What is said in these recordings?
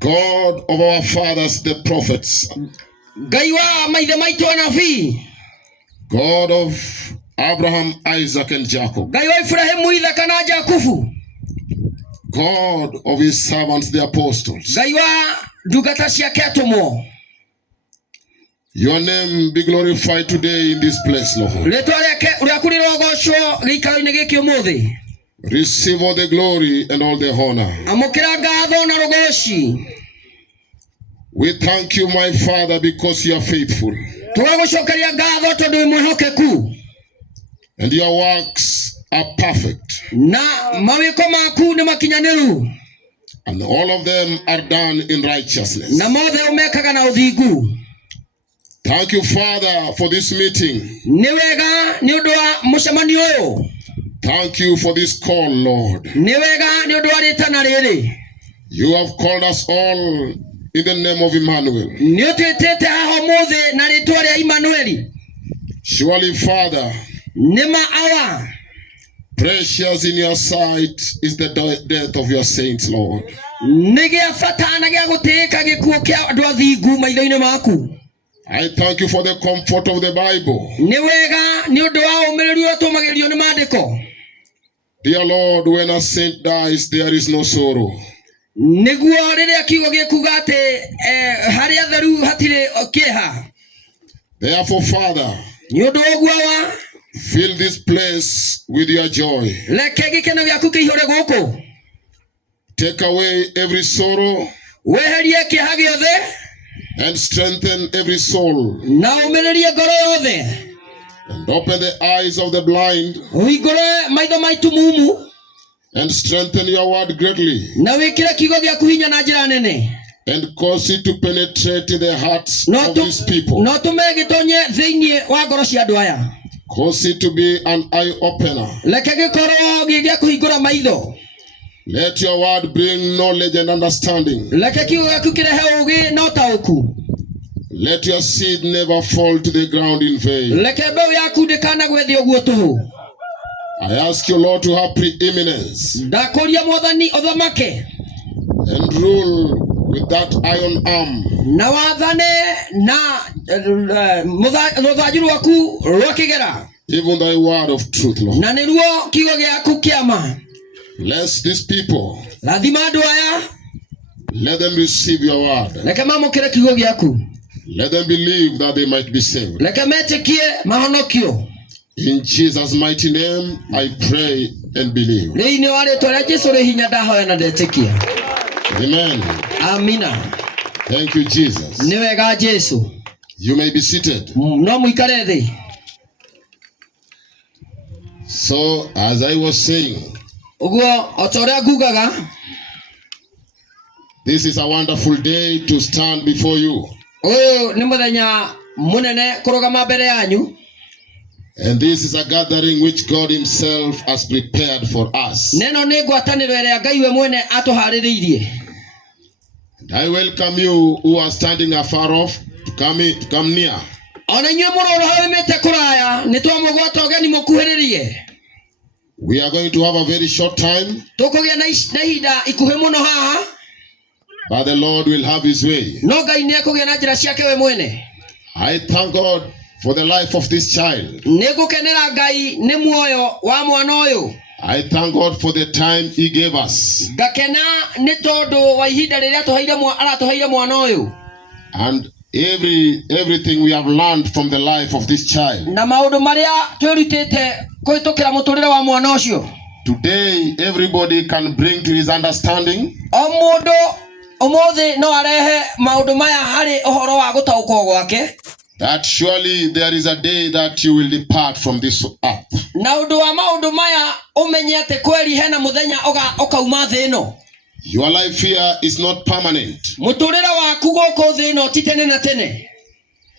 God of our fathers, the prophets. God of Abraham, Isaac, and Jacob. God of his servants, the apostles. Your name be glorified today in this place, Lord. Receive all the glory and all the honor. We thank you, my Father, because you are faithful. And your works are perfect. And all of them are done in righteousness. Thank you, Father, for this meeting. Thank you for this call, Lord. You have called us all in the name of Emmanuel. Surely, Father, precious in your sight is the death of your saints, Lord. I thank you for the comfort of the Bible. Dear Lord, when a saint dies, there is no sorrow. Therefore, Father, fill this place with your joy. Take away every sorrow and strengthen every soul. And open the eyes of the blind and strengthen your word greatly. And cause it to penetrate in the hearts of these people. Cause it to be an eye opener. Let your word bring knowledge and understanding. Let your seed never fall to the ground in vain. I ask you, Lord, to have preeminence and rule with that iron arm. Even thy word of truth, Lord. Bless these people. Let them receive your word. Let them believe that they might be saved. In Jesus' mighty name, I pray and believe. Amen. Amina. Thank you, Jesus. You may be seated. So, as I was saying, this is a wonderful day to stand before you. And this is a gathering which God himself has prepared for us. And I welcome you who are standing afar off to come near. We are going to have a very short time, but the Lord will have his way. I thank God for the life of this child. I thank God for the time he gave us. And everything we have learned from the life of this child. Today, everybody can bring to his understanding that surely there is a day that you will depart from this earth. Your life here is not permanent.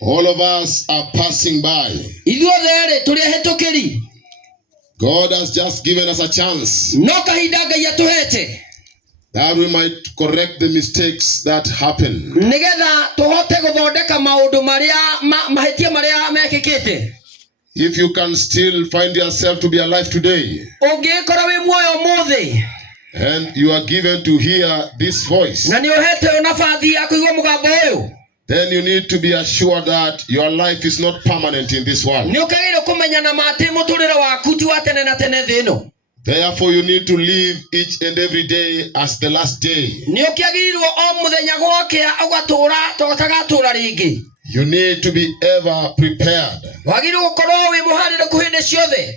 All of us are passing by. God has just given us a chance that we might correct the mistakes that happen. If you can still find yourself to be alive today And you are given to hear this voice. Na niohete nafathi ya kuigua mugambo uyu. Then you need to be assured that your life is not permanent in this world. Niukagire kumenya na mati muturire waku ti wa tene na tene thi ino. Therefore you need to live each and every day as the last day. Niukiagirirwo o muthenya gwokia ugatura totagatura ringi. You need to be ever prepared. Wagirwo gukorwo wi muharire kuhinde ciothe.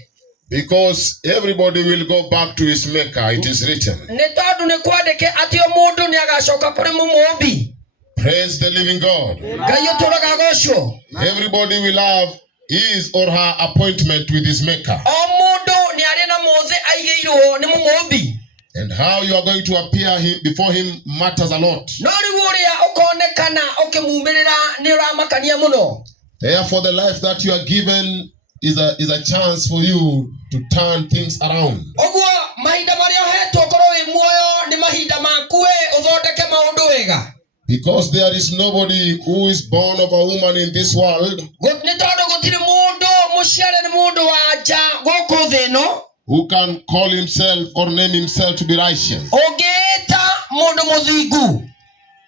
Because everybody will go back to his maker, it is written. Ni tondu ni kwandike ati o mundu ni agacoka kuri mumumbi. Praise the living God. Ngai uturaga gocwo. Everybody will have his or her appointment with his maker. O mundu ni ari na muthe aigeirwo ni mumumbi. And how you are going to appear before him matters a lot. No riu uria ukonekana ukimumirira ni uramakania muno. Therefore the life that you are given is a chance for you to turn things around. Oguo mahinda maria uhetwo korwo wi muoyo ni mahinda maku uthondeke maundu wega. Because there is nobody who is born of a woman in this world Ni tondu gutiri mundu muciare ni mundu wa nja guku thi ino who can call himself or name himself to be righteous. Ungita mundu muthingu.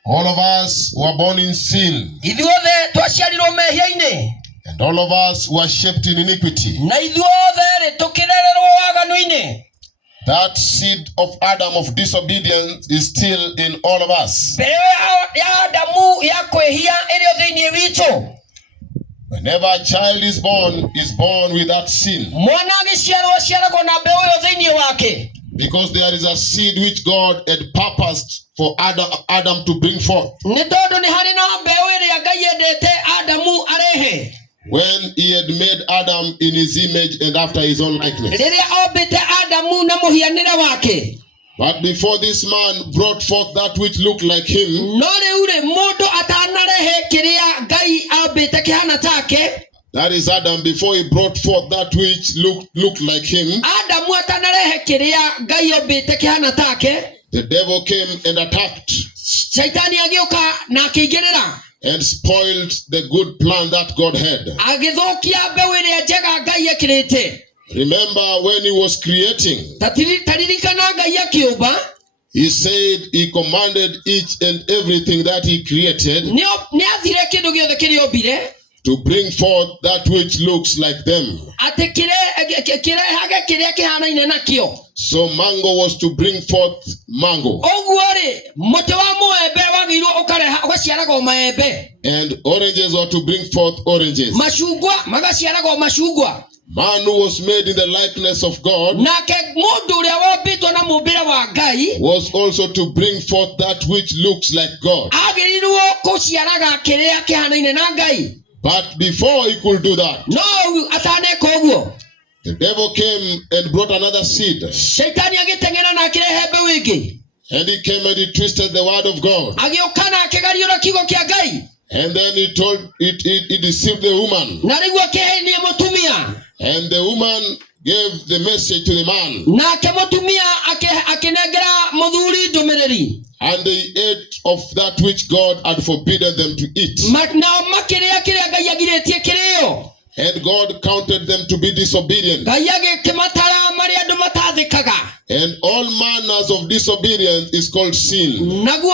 All of us were born in sin. Ithuothe twaciarirwo mehia-ini. And all of us were shaped in iniquity. Na ithuothe ri tukirererwo waganu-ini. That seed of Adam of disobedience is still in all of us. Mbeu ya Adamu ya kwehia iri thiini witu. Whenever a child is born with that sin. Mwana agiciarwo ciaragwo na mbeu iyo thiini wake. Because there is a seed which God had purposed for Adam to bring forth. Ni tondu ni hari na mbeu iria Ngai endete Adamu arehe. When he had made Adam in his image and after his own likeness. Riria ombite Adamu na muhianire wake. But before this man brought forth that which looked like him. No riu ri mundu atanarehe kiria Ngai ombite kihana take. That is Adam, before he brought forth that which looked like him. Adamu atanarehe kiria Ngai ombite kihana take. The devil came and attacked. Shaitani agioka na akingirira. And spoiled the good plan that God had. Agithukia mbeu iria njega Ngai ekirite. Remember when he was creating. Taririkana Ngai akiumba. He said he commanded each and everything that he created. Ni athire kindu giothe kiri ombire. To bring forth that which looks like them. Ati kirehage kiria kihanaine nakio. So mango was to bring forth mango. Oguo ri muti wa muembe wagirwo ukareha ugaciaraga maembe. And oranges were to bring forth oranges. Machungwa magaciaraga machungwa. Man who was made in the likeness of God. Nake mundu uria wombitwo na mumbire wa Ngai. Was also to bring forth that which looks like God. Agirirwo kuciaraga kiria kihanaine na Ngai. But before he could do that. No ataneka uguo. The devil came and brought another seed. Shaitani agitengena na akirehe mbeu ingi. And he came and he twisted the word of God. Agiukana akigariura kiugo kia Ngai. And then he deceived the woman. Na riu akihenia mutumia. And the woman gave the message to the man. Na ke mutumia akinengera muthuri ndumiriri. And they ate of that which God had forbidden them to eat. Na makiria kiria Ngai agiritie kirio. And God counted them to be disobedient. Ngai agikimatara maria andu matathikaga. And all manners of disobedience is called sin. Naguo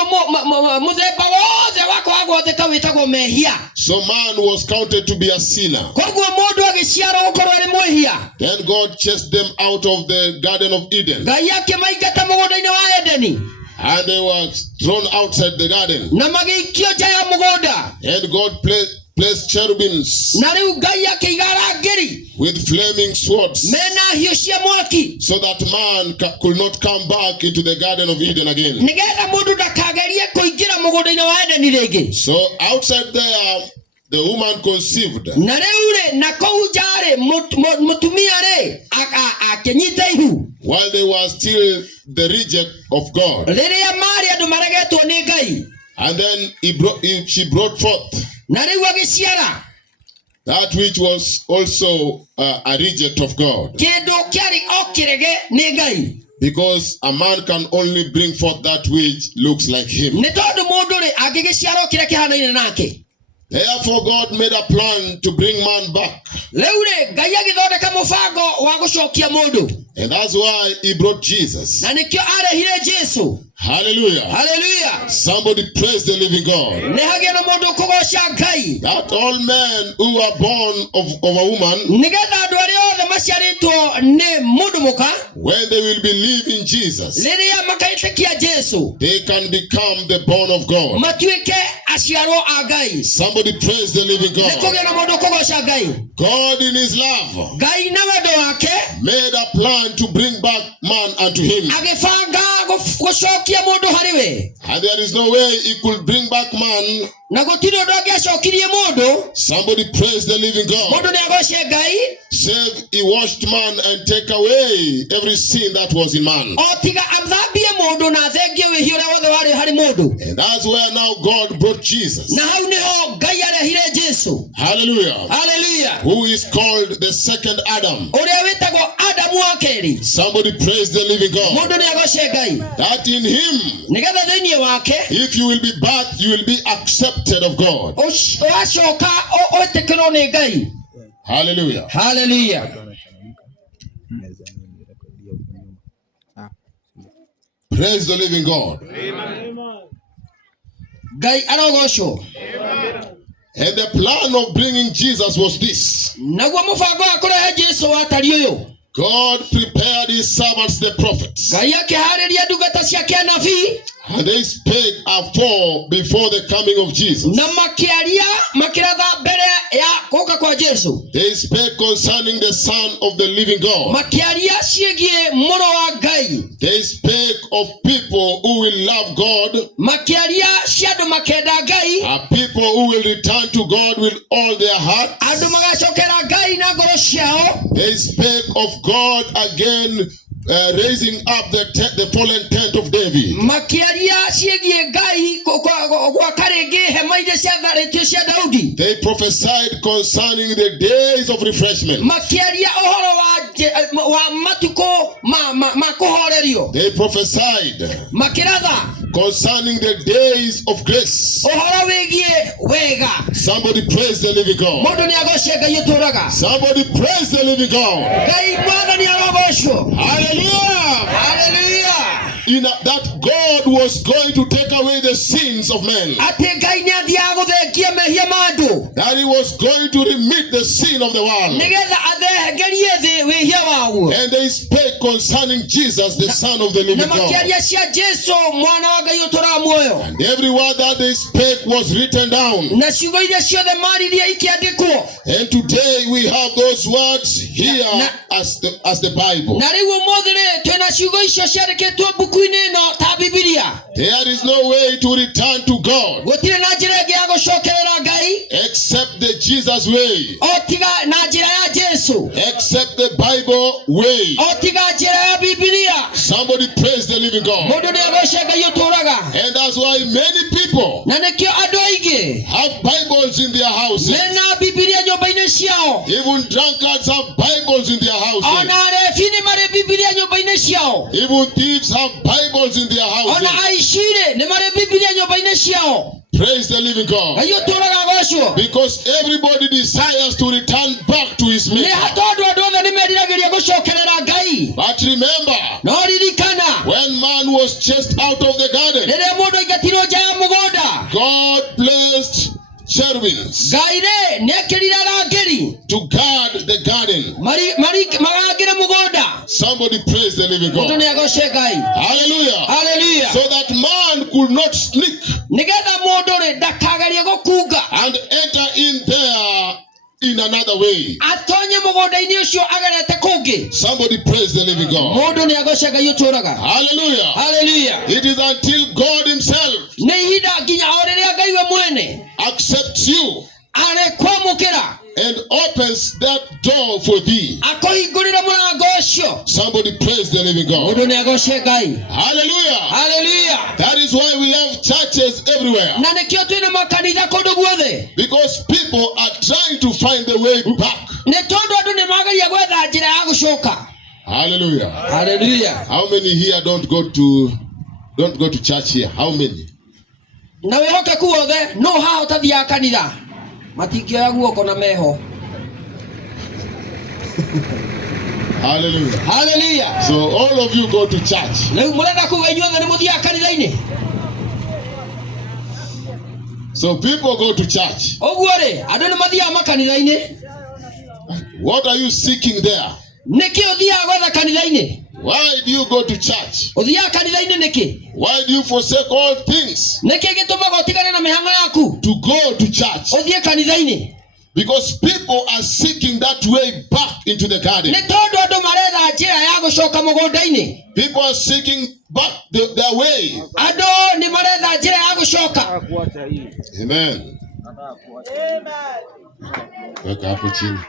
muthemba wothe wako wagotheka witagwo mehia. So man was counted to be a sinner. Koguo mundu agiciarwo gukorwo ari mwehia. Then God chased them out of the Garden of Eden. Ngai akimaingata mugunda-ini wa Edeni. And they were thrown outside the garden. Na magiikio nja ya mugunda. And God placed cherubims. Na riu Ngai akiiga arangiri. With flaming swords. Mena hiũ cia mwaki. So that man could not come back into the Garden of Eden again. Nigetha mundu ndakagerie kuingira mugunda-ini wa Edeni ringi. So outside there, the woman conceived. Na riu ri na kou njari mutumia ri akinyita ihu. While they were still the reject of God. Riria mari andu maregetwo ni Ngai. And then she brought forth. Na riu agiciara. That which was also a reject of God. Kindu kiari okirege ni Ngai. Because a man can only bring forth that which looks like him. Ni tondu mundu ri angigiciara okire kihanaine nake. Therefore God made a plan to bring man back. Riu ri Ngai agithondeka mubango wa gucokia mundu. And that's why he brought Jesus. Na nikio arehire Jesu. Hallelujah. Hallelujah. Somebody praise the living God. Ne hage na mundu kugosha Ngai. That all men who are born of a woman, Nigetha andu aria othe maciaritwo ni mundu muka, when they will believe in Jesus, riria makaitikia Jesu, they can become the born of God. matuike aciarwo a Ngai. Somebody praise the living God. Nikuge na mundu kugosha Ngai. God in his love Ngai na wendo wake made a plan to bring back man unto him. agifanga gucokia mundu hariwe, And there is no way he could bring back man. na gutiri undu angiacokirie mundu. Somebody praise the living God. Mundu ni agocie Ngai, Save, he washed man and take away every sin that was in man. otiga athambie mundu na athengie wihio uria wothe wari hari mundu. And that's where now God brought Jesus. Na hau niho Ngai arehire Jesu. Hallelujah. Hallelujah. Who is called the second Adam. Uria witagwo Adamu wa keri. Somebody praise the living God. Mundu ni agocie Ngai, That in him, nigetha thiini wake if you will be birthed, you will be accepted of God. ugacoka witikirwo ni Ngai. Hallelujah. Hallelujah. Praise the living God. Ngai arogocwo. And the plan of bringing Jesus was this. Naguo mubango wa kurehe Jesu watari uyu. God prepared his servants, the prophets, Ngai akihariria ndungata ciake anabii, and they spake afore before the coming of Jesus. na makiaria makiratha mbere ya kuka kwa Jesu. They spake concerning the Son of the living God. Makiaria ciegie muro wa Ngai. They spake of people who will love God, Makiaria cia andu makenda Ngai, a people who will return to God with all their heart. andu magacokera Ngai na ngoro ciao. They spake of God again, raising up the fallen tent of David. Makiaria ciegie Ngai gwaka ringi hema iria ciatharĩtio cia Daudi. They prophesied concerning the days of refreshment. Makiaria uhoro wa matuko ma kuhorerio. They prophesied Makiratha concerning the days of grace. uhoro wigie wega. Somebody praise the living God. Mundu ni agocie Ngai uturaga. Somebody praise the living God. Ngai mwathani arogocwo. Hallelujah. Hallelujah. That God was going to take away the sins of men. Ati Ngai ni athiaga guthengia mehia ma andu. That he was going to remit the sin of the world. Nigetha athehengerie thi wihia waguo. And they spake concerning Jesus, the Son of the living Na God. makiaria cia Jesu mwana wa Ngai uturaga muoyo. And every word that they spake was written down. Na ciugo iria ciothe maririe ikiandikwo. And today we have those words here as the Bible. Na riu umuthi ri twina ciugo icio ciandikitwo buku-ini ino ta Bibilia. There is no way to return to God Gutire na njira ingi ya gucokerera Ngai except the Jesus way, otiga na njira ya Jesu, except the Bible way. otiga njira ya Bibilia. Somebody praise the living God. Mundu ni agoce Ngai uturaga. And that's why many people Na nikio andu aingi have Bibles in their houses. mena Bibilia nyumba-ini ciao. Even drunkards have Bibles in their houses. Ona arebi ni mari Bibilia nyumba-ini ciao. Even thieves have Bibles in their houses. Ona aicire ni mari Bibilia nyumba-ini ciao. Praise the living God. Ngai uturaga agocwo. Because everybody desires to return back to his Ni maker. hatondu andu othe ni meriragiria gucokerera Ngai. But remember, No ririkana when man was chased out of the garden, riria mundu aingatirwo nja ya mugunda, God placed cherubims Ngai ri ni ekirire arangiri to guard the garden. marangire mugunda. Somebody praise the living Mundu God. ni agoce Ngai. Hallelujah. Hallelujah. So that man could not sneak Nigetha mundu ri ndakagarie gukunga and enter in there in another way. atonye mugunda-ini ucio agerete kungi. Somebody praise the living God. Mundu ni agoce Ngai uturaga. Hallelujah. Hallelujah. It is until God himself Ni ihinda nginya o riria Ngai we mwene accepts you arekwamukira and opens that door for thee. akohingurira murango ucio. Somebody praise the living God. Mundu ni agoce Ngai. Hallelujah. Hallelujah. That is why we have churches everywhere. Na nikio twina makanitha kundu guothe. Because people are trying to find the way back. Ni tondu andu ni magaria gwetha njira ya gucoka. Hallelujah. Hallelujah. How many here don't go to church here? How many? Na wihokeku wothe no haha utathiaga kanitha. Matingioya guoko na meho. Hallelujah. Hallelujah. So all of you go to church. So people go to church. What are you seeking there? Why do you go to church? Why do you forsake all things to go to church? Because people are seeking that way back into the garden. People are seeking back their way. Amen. Weka hapo chini.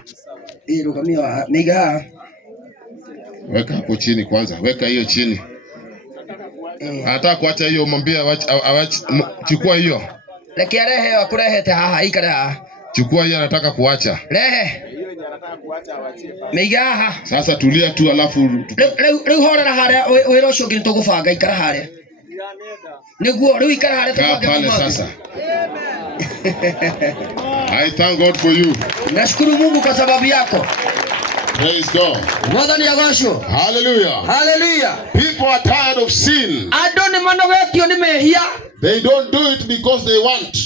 Weka hapo chini kwanza. Weka hiyo chini. Anataka kuacha hiyo, mwambie chukua hiyo. Lekiarehe akurehete haha ikara. Chukua hiyo, anataka kuacha. Lehe. Meigaha. Sasa tulia tu alafu leu horera haria wira ucio ngi tugubanga ikara haria. Niguo leu ikara haria tubange pale sasa. I thank God for you. Nashukuru Mungu kwa sababu yako. Praise God. Hallelujah. Hallelujah. People are tired of sin. They don't do it because they want.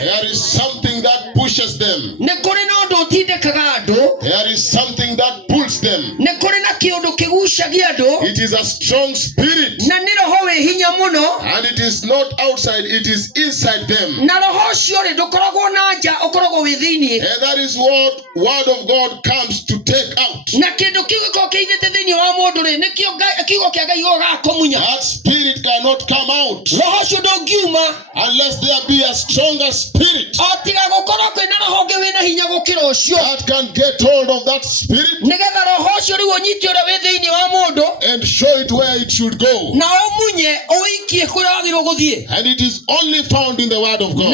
There is something that pushes them. There is something that pulls them. It is a strong spirit. And it is not outside, it is inside them. And that is what word of God comes to take out. That spirit cannot come out unless there be a stronger spirit that can get hold of that spirit and show it where it should go. And it is only found in the word of God.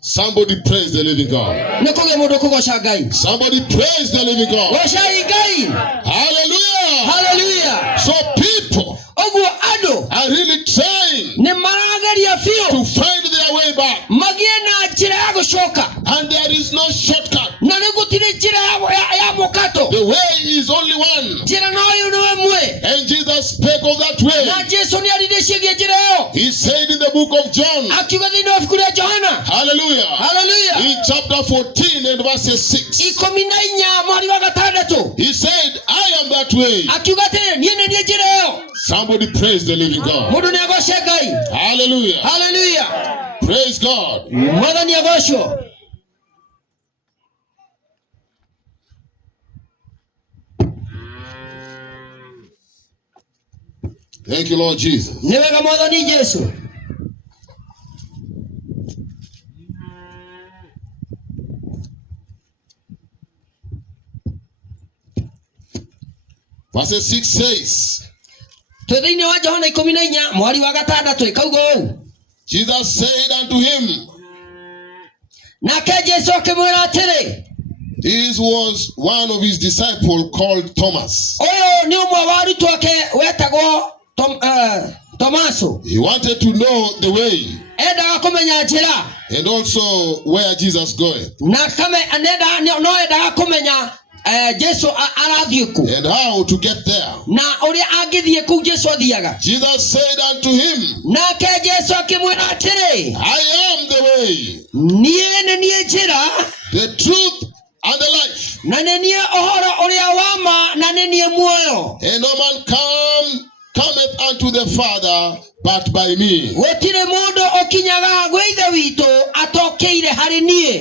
Somebody praise the living God. Somebody praise the living God. Hallelujah. Hallelujah. So people are really trying to find their way back. And there is no shortcut. The way is only one. And Jesus spoke of that way. He said in the book of John. Hallelujah. Hallelujah. In chapter 14 and verses 6. He said, I am that way. Somebody praise the living God. Hallelujah. Hallelujah. Praise God. Thank you, Lord Jesus. Verse 6 says, Jesus said unto him, this was one of his disciples called Thomas. He wanted to know the way and also where Jesus going. And how to get there. Jesus said unto him, I am the way, the truth, and the life. And no man cometh unto the Father but by me.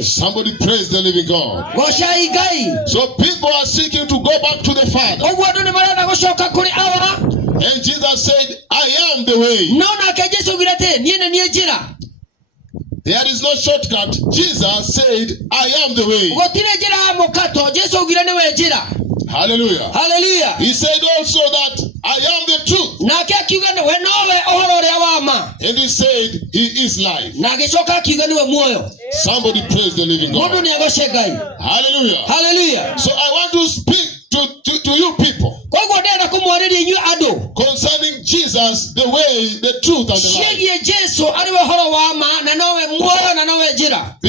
Somebody praise the living God. So people are seeking to go back to the Father. And Jesus said, I am the way. There is no shortcut. Jesus said, I am the way. Hallelujah. Hallelujah. He said also that I am the truth. And he said he is life. Somebody praise the living God. Hallelujah. Hallelujah. So I want to speak to you people concerning Jesus, the way, the truth, and the life.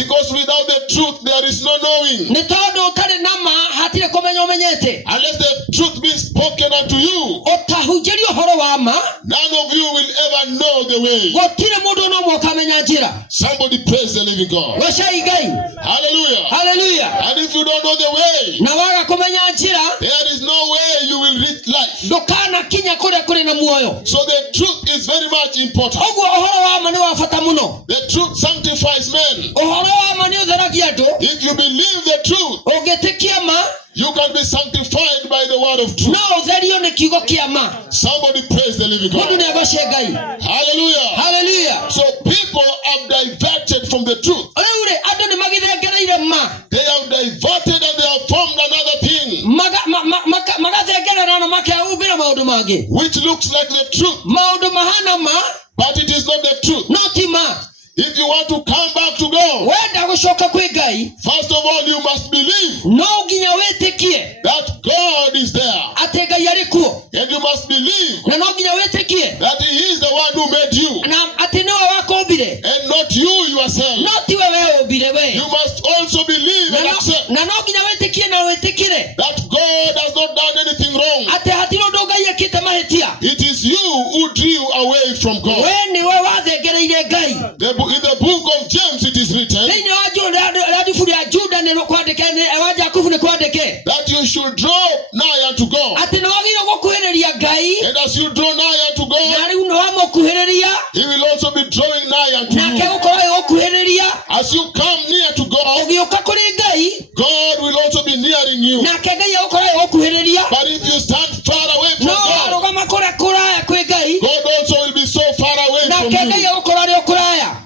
Because without the truth there is no knowing. Ni tondu utari nama hatire kumenya umenyete. Unless the truth be spoken unto you, utahunjirio horo wa ma, none of you will ever know the way. Gutire mundu no mukamenya njira. Somebody praise the living God. Hallelujah. Hallelujah. And if you don't know the way, na waga kumenya njira, there is no way you will reach life. Ndukana kinya kure na muoyo. So the truth is very much important. Ogwo uhoro wa ma ni wa bata muno. The truth sanctifies men. Uhoro wa ma ni utheragia andu. If you believe the truth, ungetikia ma, you can be sanctified by the word of truth. No, utherio ni kiugo kia ma. Somebody praise the living God. Mundu ni agoce Ngai. Hallelujah. Hallelujah. So people have diverted from the truth. Ure andu ni magithengereire ma. They have diverted and they have formed another thing. Magathengerera no makeubira maundu mangi. Which looks like the truth. Maundu mahana ma, but it is not the truth. Not ma. If you want to come back to God, first of all you must believe that God is there. And you must believe that He is the one who made you. And not you yourself. You must also believe and accept that God has not done anything wrong. It is you who drew away from God. In the book of James it is written that you should draw nigh unto God. And as you draw nigh unto God, He will also be drawing nigh unto you. As you come near to God, God will also be nearing you. But if you stand far away from God, God also will be so far away from you.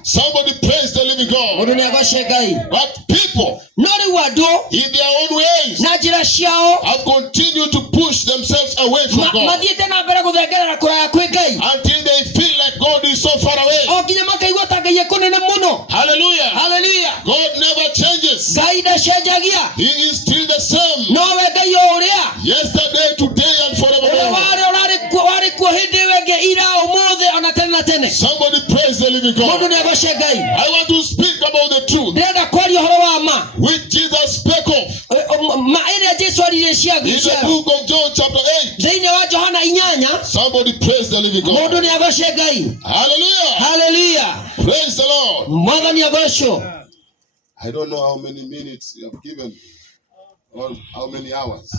Somebody praise the living God. But people, in their own ways, have continued to push themselves away from God until they feel like God is so far away. Hallelujah. Hallelujah. God never changes. He is still the same. Yesterday, today, and forevermore. Somebody praise the living God. I want to speak about the truth which Jesus spoke of in the book of John chapter 8. Somebody praise the living God. Hallelujah. Hallelujah. Praise the Lord. I don't know how many minutes you have given or how many hours.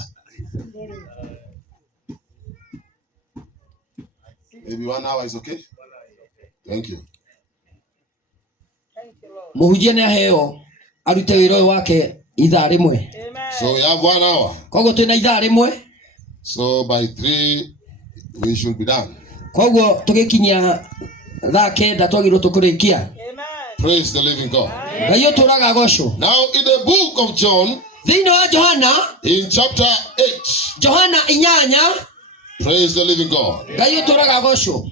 Maybe 1 hour is okay? Thank you. Muhunjia ni aheo arute wiro wake ithaa rimwe. So we have 1 hour. Koguo twina ithaa rimwe. So by 3 we should be done. Koguo tugikinya thaa kenda twagirwo tukurikia. Praise the living God. Ngai uturaga agocwo. Now in the book of John, thĩinĩ wa Johana, in chapter 8, Johana 8, praise the living God, Ngai uturaga agocwo,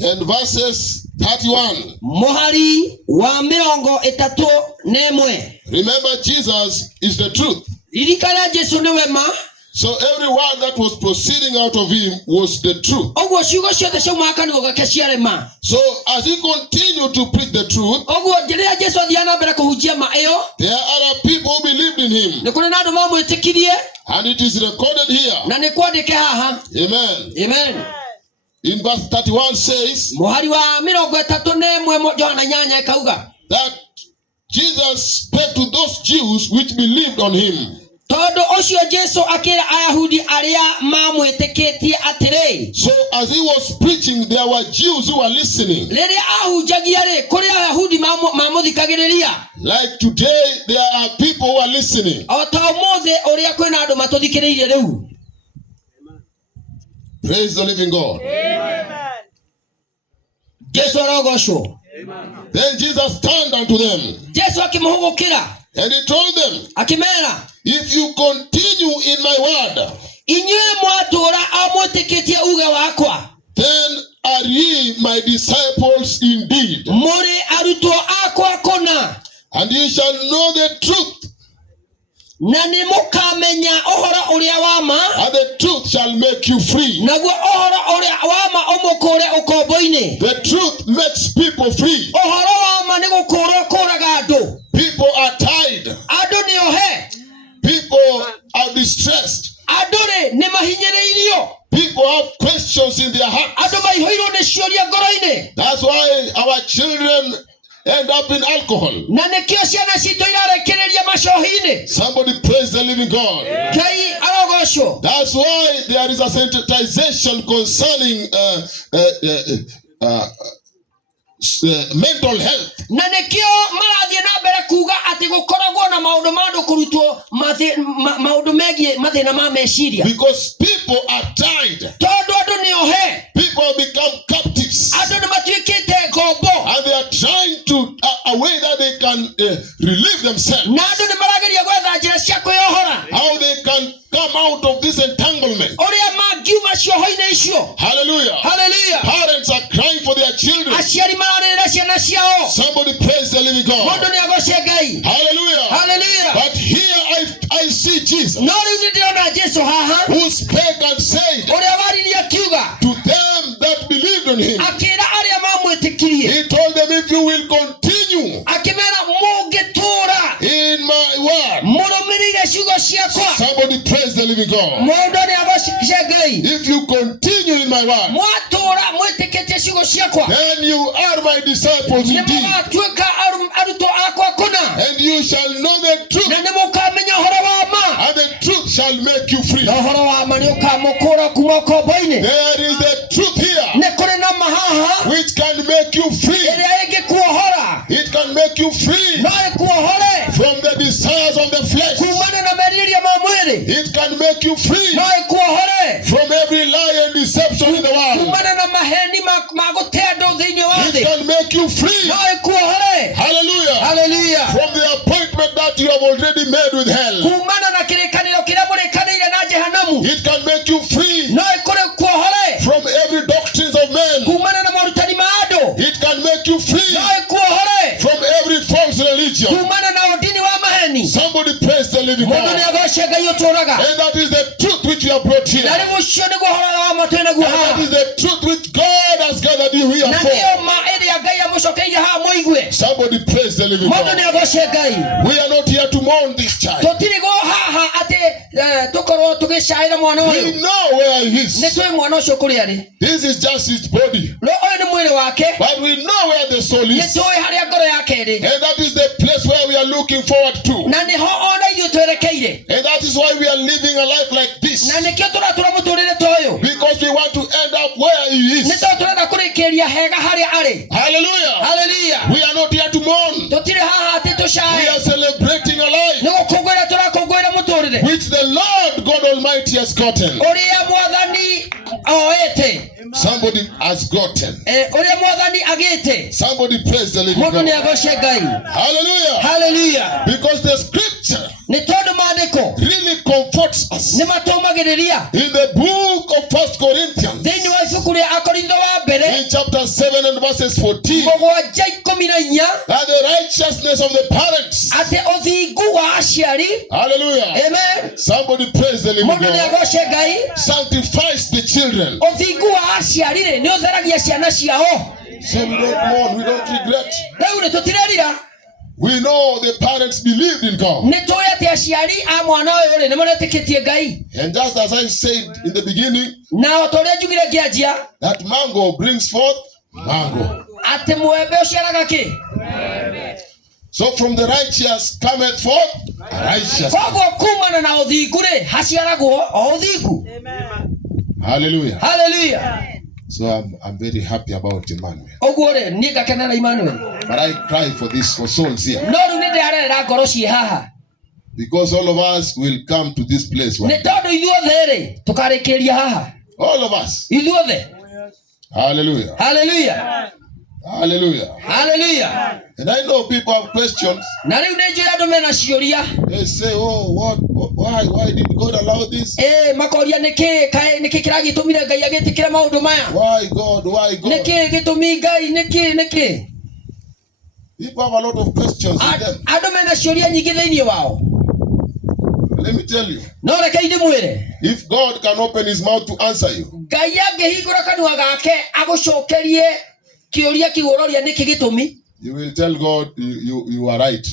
and verses 31. Muhari wa 31. Remember, Jesus is the truth. Ririkana Jesu ni wema. So every word that was proceeding out of him was the truth. So as he continued to preach the truth, there are other people who believed in him. And it is recorded here. Amen. Amen. In verse 31 says that Jesus spake to those Jews which believed on him. So as he was preaching, there were Jews who were listening. Like today, there are people who are listening. Praise the living God. Amen. Then Jesus turned unto them. And he told them, if you continue in my word, then are ye my disciples indeed. And ye shall know the truth. And the truth shall make you free. The truth makes people free. People That's why our children end up in alcohol. Somebody praise the living God. That's why there is a sensitization concerning mental health. Because people are tired. People become captives. And they are trying to a way that they can relieve themselves. How they can come out of this entanglement. Hallelujah. Hallelujah. Parents are crying for their children. Somebody praise the living God. Hallelujah. Hallelujah. But here I see Jesus, who spake and said to them that believed on him. He told them, if you will continue in my word. Somebody praise the living God. If you continue in my word, then you are my disciples indeed. And you shall know the truth, and the truth shall make you free. There is the truth here which can make you free. It can make you free from the desires of the flesh. It can make you free from every lie and deception in the world. It can make you free. Hallelujah. Hallelujah. From the appointment that you have already made with hell. It can make you free from every doctrines of men. It can make you free from every false religion. Somebody praise the living God. And that is the truth which we have brought here. And that is the truth which God has gathered you here for. Somebody praise the living God. We are not here to mourn this child. We know where he is. This is just his body. But we know where the soul is. And that is the place where we are looking forward to. And that is why we are living a life like this. Because we want to end up where he is. Hallelujah. Hallelujah. We are not here to mourn. We are celebrating a life which the Lord God Almighty has gotten. Somebody has gotten. Somebody praise the living God. Hallelujah. Hallelujah. Because the scripture really comforts us. In the book of 1 Corinthians, in chapter 7 and verses 14, that the righteousness of the parents. Hallelujah. Amen. Somebody praise the living God. Sanctifies the children. So we don't mourn, we don't regret. We know the parents believed in God. And just as I said in the beginning, that mango brings forth mango. So from the righteous cometh forth righteousness. Hallelujah. Hallelujah. So I'm very happy about Emmanuel. But I cry for this for souls here. Because all of us will come to this place one day. All of us. Hallelujah. Hallelujah. Hallelujah. Hallelujah. And I know people have questions. They say, oh, why did God allow this? Why God? People have a lot of questions in them. Let me tell you. If God can open his mouth to answer you, you will tell God you are right.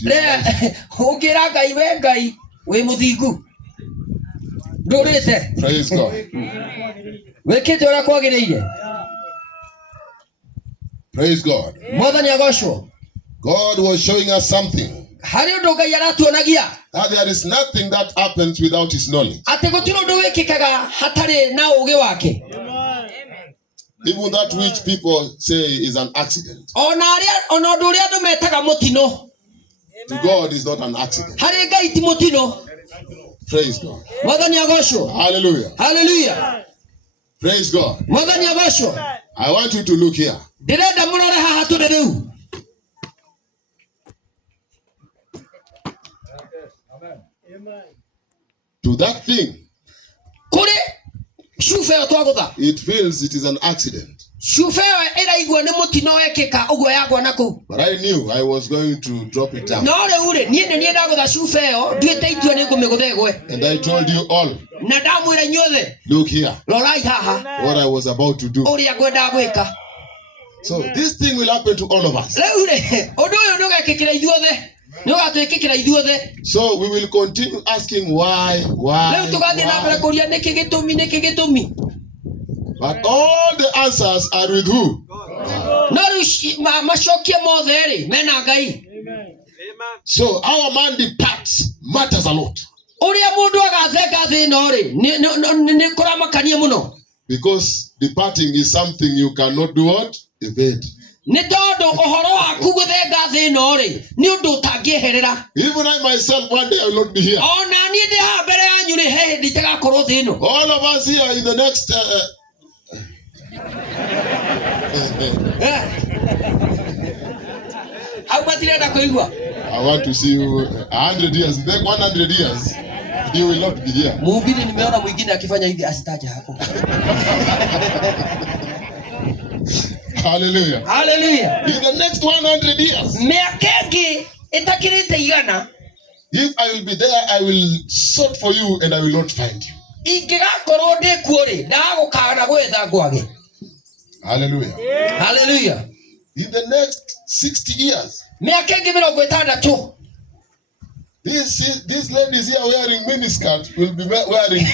Praise God. Praise God. God was showing us something. That there is nothing that happens without his knowledge. Even that which people say is an accident. To God is not an accident. Praise God. Hallelujah. Hallelujah. Praise God. I want you to look here. To that thing. It feels it is an accident. But I knew I was going to drop it down. And I told you all, look here, what I was about to do. So this thing will happen to all of us. So we will continue asking why. But all the answers are with who? So our man departs matters a lot. Because departing is something you cannot do what? Evade. Even I myself one day I will not be here. All of us here in the next I want to see you 100 years. Then 100 years you will not be here. Hallelujah. Hallelujah. In the next 100 years, if I will be there, I will search for you and I will not find you. Hallelujah. Hallelujah. In the next 60 years, these ladies here wearing miniskirt will be wearing.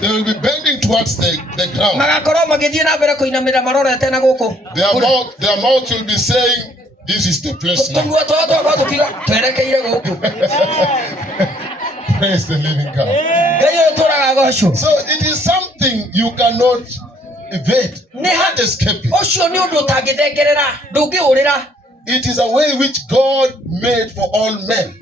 There will be bending towards the ground. Their mouth will be saying, this is the place now. Praise the living God. So it is something you cannot evade. You can't escape it. It is a way which God made for all men.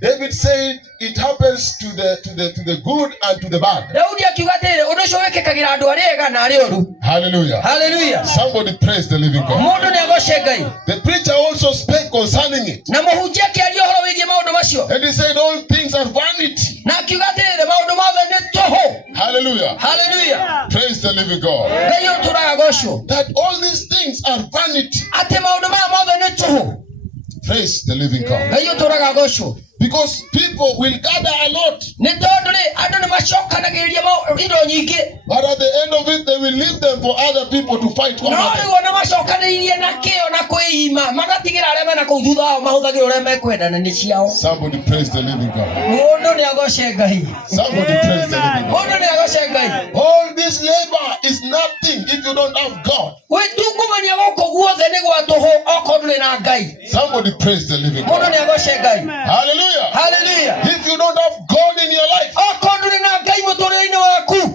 David said it happens to the good and to the bad. Hallelujah. Hallelujah. Somebody praise the living God. The preacher also spake concerning it. And he said all things are vanity. Hallelujah. Hallelujah. Praise the living God. That all these things are vanity. Praise the living God. Because people will gather a lot. But at the end of it, they will leave them for other people to fight over them. Somebody praise the living God. Somebody praise the living God. All this labor is nothing if you don't have God. Somebody praise the living God. Hallelujah. Hallelujah. If you don't have God in your life,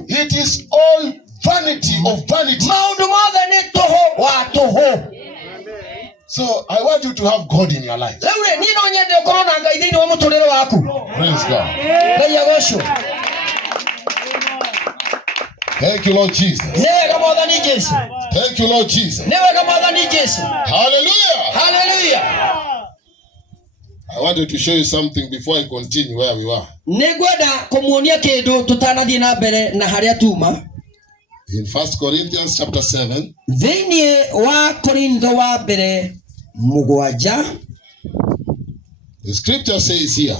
it is all vanity of vanity. So I want you to have God in your life. Praise God. Thank you, Lord Jesus. Thank you, Lord Jesus. Hallelujah. Hallelujah. I wanted to show you something before I continue where we were. In 1 Corinthians chapter 7. The scripture says here.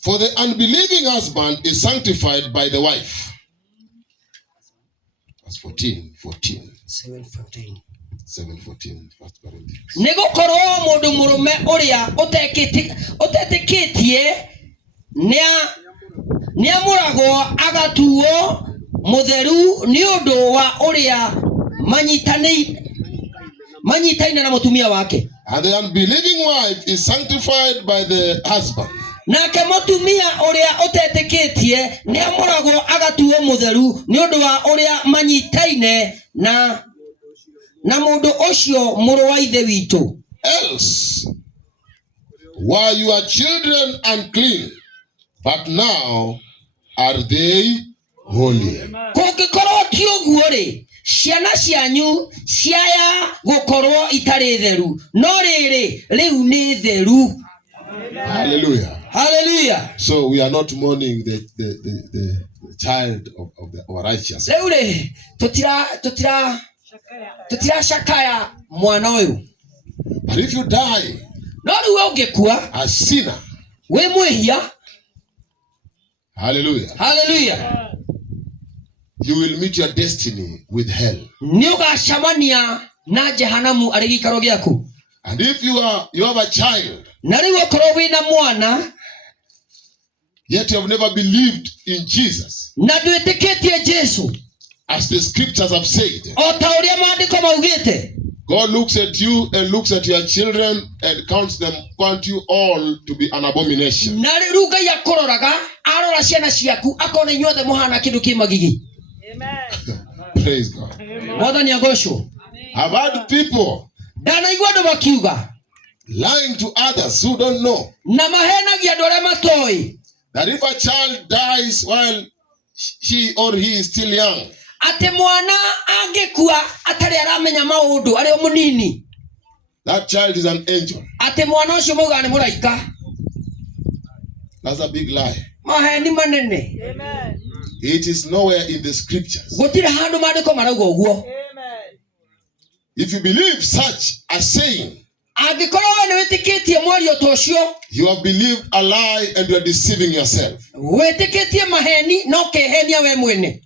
For the unbelieving husband is sanctified by the wife. That's 14. 7:14. 7:14 First Corinthians. Nigukorwo mundu murume uria utetikitie niamuragwo agatuo mutheru ni undu wa uria manyitaine na mutumia wake. And the unbelieving wife is sanctified by the husband. Nake mutumia uria utetikitie niamuragwo agatuo mutheru ni undu wa uria manyitaine na mundu ucio muru wa ithe witu. Else were your children unclean, but now are they holy. Kungikorwo ti uguo ri, ciana cianyu ciaya gukorwo itari theru, no riri riu ni theru. Hallelujah. Hallelujah. So we are not mourning the child of our righteous. Riu ri tutira shakaya mwana uyu. But if you die, no riu ungikua a sinner, we mwihia. hallelujah, hallelujah, you will meet your destiny with hell. Ni ugacamania na jehanamu ari gikaro giaku. And if you have a child, na riu ukorwo wina mwana, yet you have never believed in Jesus, na ndwitikitie Jesu, as the scriptures have said, o ta uria maandiko maugite, God looks at you and looks at your children and counts you all to be an abomination. Na riu Ngai akuroraga, arora ciana ciaku, akona inyuothe muhana kindu kimagigi. Amen. Praise God. Mwathani agocwo. I've heard people ndanaigua andu makiuga, lying to others who don't know, na mahenagia andu aria matoi, that if a child dies while she or he is still young, ati mwana angikua atari aramenya maundu ari o munini, that child is an angel. ati mwana ucio mauga ni muraika. That's a big lie. Maheni manene. Amen. It is nowhere in the scriptures. Gutire handu maandiko marauga uguo. Amen. If you believe such a saying, angikorwo we niwitikitie mwario ta ucio, you have believed a lie and you are deceiving yourself. witikitie maheni no kehenia we mwene.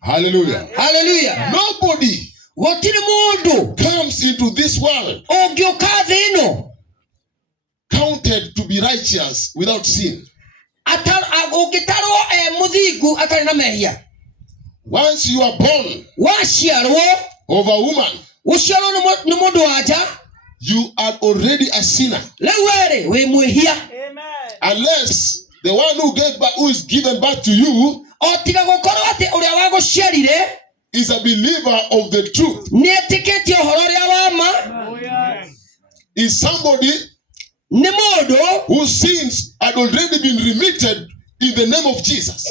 Hallelujah. Hallelujah. Nobody gutire mundu comes into this world ungiuka thi ino counted to be righteous without sin. ungitarwo muthingu atari na mehia. Once you are born waciarwo of a woman, uciarwo ni mundu wanja, you are already a sinner. Riu weri wi mwihia. Amen. Unless the one who is given back to you otiga gukorwo ati uria waguciarire is a believer of the truth. ni etikitie uhoro uria wa ma. Oh, yes. Is somebody ni mundu whose sins had already been remitted in the name of Jesus.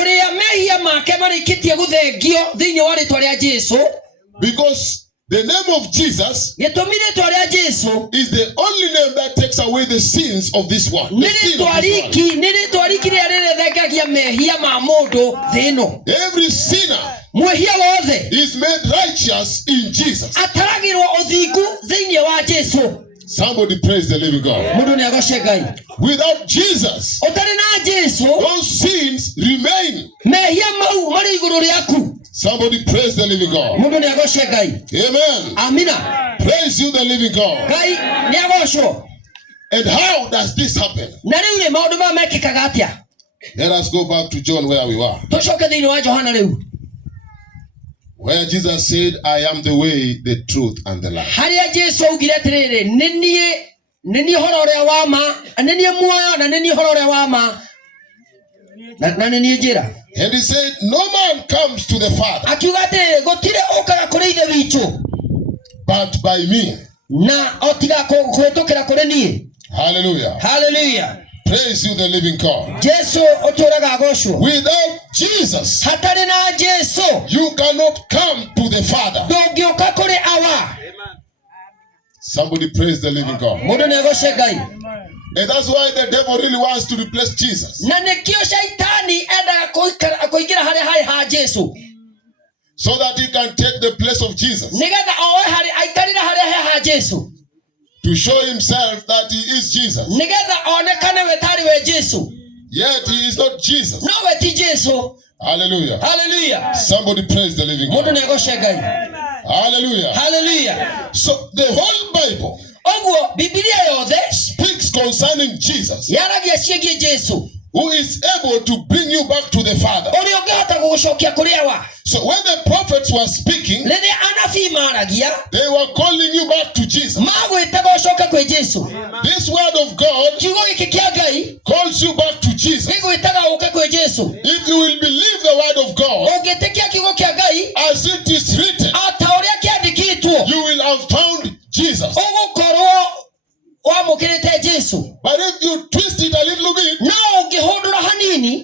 uria mehia make marikitie guthengio thiini wa ritwa ria Jesu. Because the name of Jesus gitumi ritwa ria Jesu is the only name that takes away the sins of this world. ni ritwa riki ria rirethengagia mehia ma mundu thino. Every sinner mwehia wothe is made righteous in Jesus. ataragirwo uthingu thiini wa Jesu. Somebody praise the living God. Mundu ni agoce Ngai. Without Jesus, utari na Jesu, those sins remain. mehia mau mari iguru riaku. Somebody praise the living God. Mundu ni agoce Ngai. Amen. Amina. Praise you, the living God. Ngai ni agocwo. And how does this happen? Na riu ri maundu ma mekikaga atia? Let us go back to John where we were. Tucoke thiini wa Johana riu, where Jesus said, I am the way, the truth, and the life. haria Jesu augire atiriri, nini horo uria wa ma, nini muoyo na nini horo uria wa ma, na nini njira. And he said, no man comes to the Father akiuga atiriri, gutire ukaga kuri ithe witu but by me. na otiga kuhitukira kuri nie. Hallelujah. Hallelujah. Praise you, the living God. Jesu uturaga agocwo. Without Jesus, hatari na Jesu, you cannot come to the Father. ndungiuka kuri awa. Somebody praise the living God. Mundu ni agoce Ngai. And that's why the devil really wants to replace Jesus, Na nikio shaitani enda kuingira haria hai ha Jesu, so that he can take the place of Jesus, nigetha oe hari aikarira haria hai ha Jesu, to show himself that he is Jesus. nigetha onekane we tari we Jesu, Yet he is not Jesus. no we ti Jesu. Hallelujah. Hallelujah. Somebody praise the living Mundu God. ni agoce Ngai. Amen. Hallelujah. Hallelujah. So the whole Bible speaks concerning Jesus, who is able to bring you back to the Father. So when the prophets were speaking, they were calling you back to Jesus. This word of God calls you back to Jesus. If you will believe the word of God as it is written, you will have found Jesus. But if you twist it a little bit,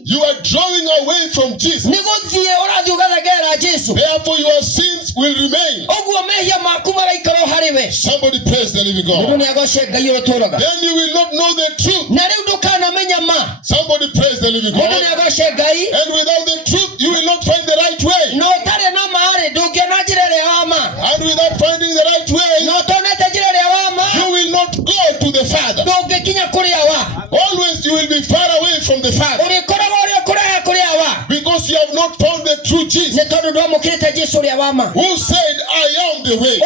you are drawing away from Jesus. Therefore your sins will remain. Somebody praise the living God. Then you will not know the truth. Somebody praise the living God. And without the truth, you will not find the right way. And without finding the right way, you will not go to the Father. Always you will be far away from the Father, because you have not found the true Jesus, who said, I am the way.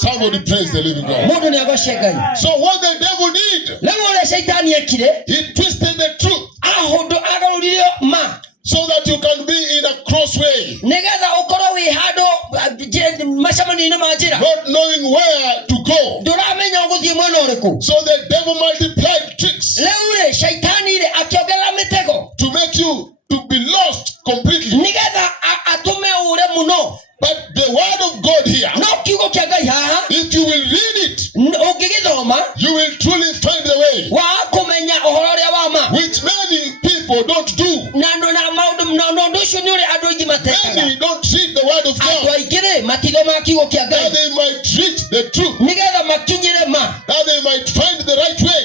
Somebody praise the living God. So what the devil did, he twisted the truth so that you can be in a crossway, not knowing where to go. So the devil multiplied tricks to make you to be lost completely. But the word of God here, if you will read it, you will truly find the way, which many people don't do. Many don't read the word of God, that they might reach the truth, that they might find the right way,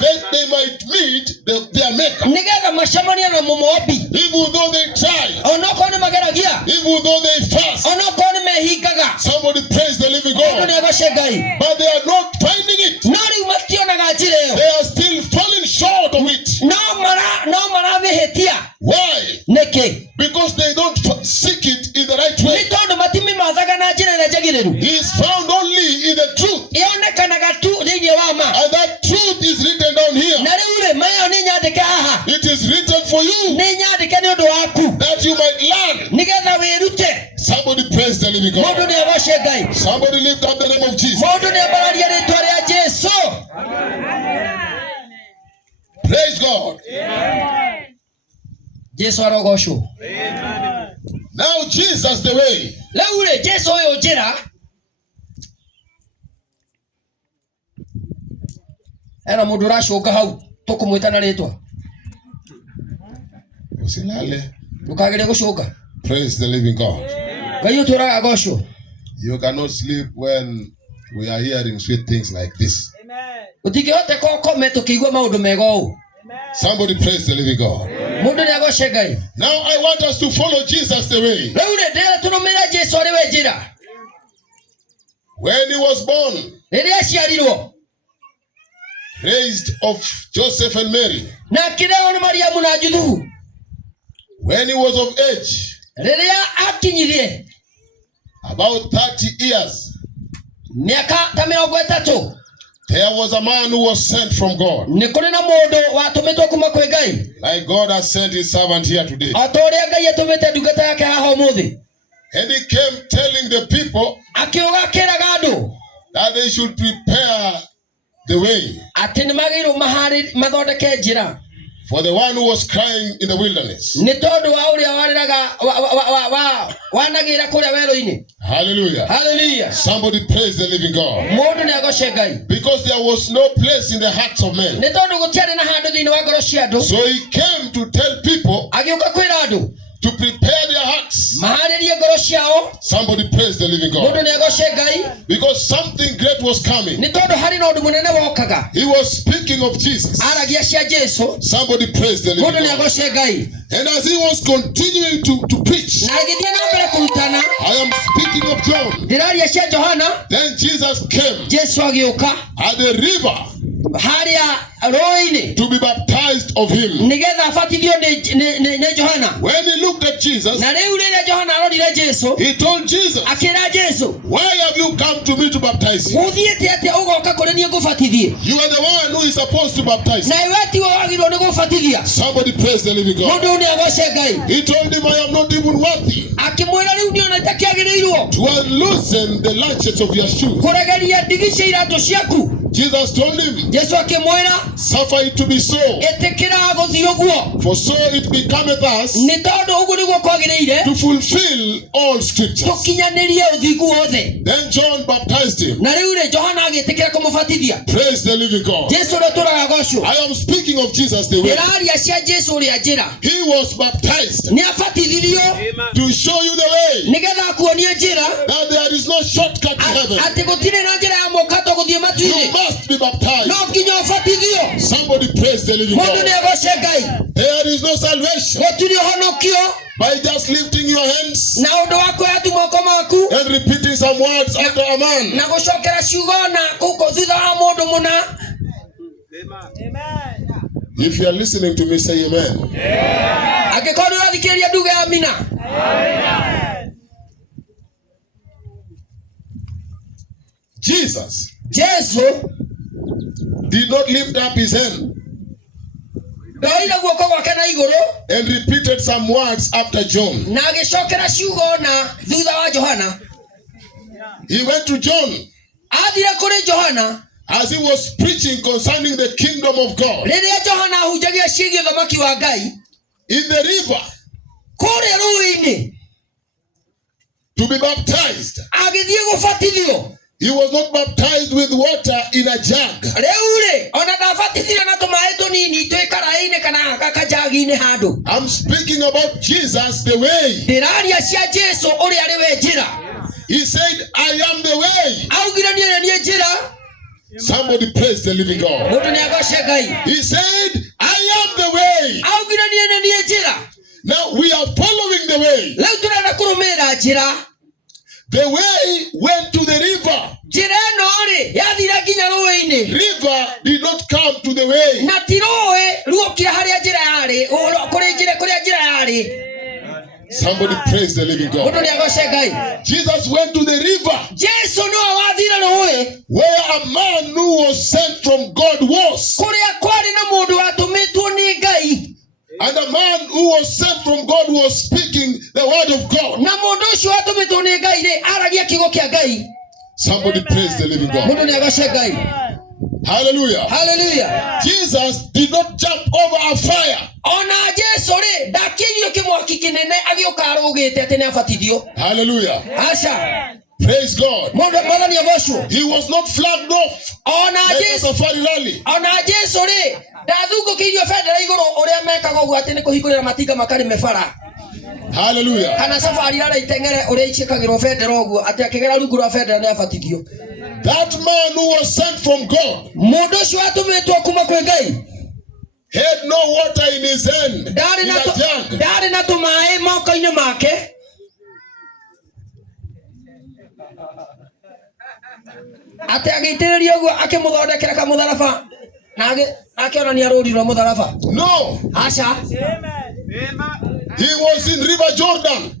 that they might meet their maker. Even though they try, even though they fast, somebody praise the living God, but they are not finding it. They are still falling short of it. Why? Because they don't seek it in the right way. He is found only in the truth, and that truth is written down here. It is written for you, that you might learn. Somebody praise the living God. Somebody lift up the name of Jesus. Praise God. Now Jesus the way. Era mundu urashoka hau tukumwita na ritwa Usilale. Ukagere gushoka. Praise the living God. You cannot sleep when we are hearing sweet things like this. Somebody praise the living God. Now I want us to follow Jesus the way. When he was born, raised of Joseph and Mary, when he was of age, about 30 years, there was a man who was sent from God. Like God has sent his servant here today. And he came telling the people that they should prepare the way for the one who was crying in the wilderness. Hallelujah. Hallelujah. Somebody praise the living God. Because there was no place in the hearts of men. So he came to tell people to prepare their hearts. Somebody praise the living God. Because something great was coming. He was speaking of Jesus. Somebody praise the living God. And as he was continuing to preach, I am speaking of John. Then Jesus came at the river to be baptized of him. When he looked at Jesus, he told Jesus, why have you come to me to baptize you? You are the one who is supposed to baptize. Somebody praise the living God. He told him, I am not even worthy to unloosen the latchets of your shoes. Jesus told him, suffer it to be so, for so it becometh us to fulfill all scriptures. Then John baptized him. Praise the living God. I am speaking of Jesus the way. He was baptized to show you the way, that there is no shortcut to heaven. You must be baptized. Somebody praise the living God. There is no salvation by just lifting your hands and repeating some words after a man. If you are listening to me, say amen. Jesus did not lift up his hand and repeated some words after John. He went to John as he was preaching concerning the kingdom of God in the river to be baptized. He was not baptized with water in a jug. I'm speaking about Jesus the way. He said, I am the way. Somebody praise the living God. He said, I am the way. Now we are following the way. The way went to the river. River did not come to the way. Somebody praise the living God. Jesus went to the river where a man who was sent from God was. And the man who was sent from God was speaking the word of God. Somebody praise the living God. Hallelujah. Hallelujah. Jesus did not jump over a fire. Hallelujah. Praise God. He was not flagged off. Hallelujah. That man who was sent from God had no water in his hand, in a jug. No. He was in River Jordan.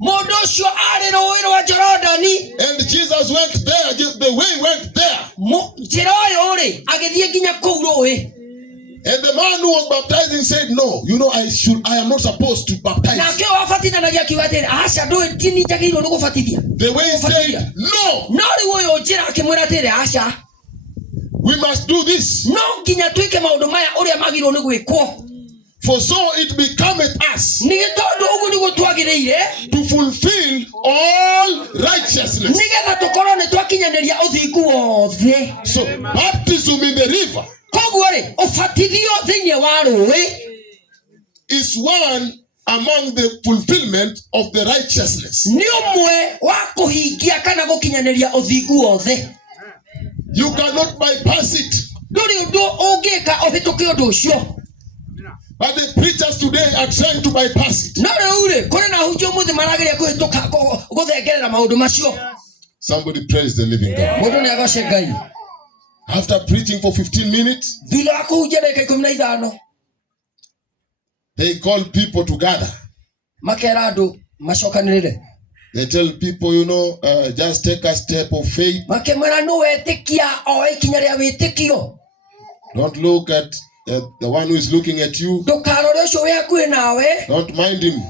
And Jesus went there. The way went there. And the man who was baptizing said, no, you know, I am not supposed to baptize. The way he said, no, we must do this. For so it becometh us to fulfill all righteousness. So baptism in the river is one among the fulfillment of the righteousness. You cannot bypass it. But the preachers today are trying to bypass it. Somebody praise the living God. After preaching for 15 minutes, they call people to gather. They tell people, just take a step of faith. Don't look at the one who is looking at you. Don't mind him.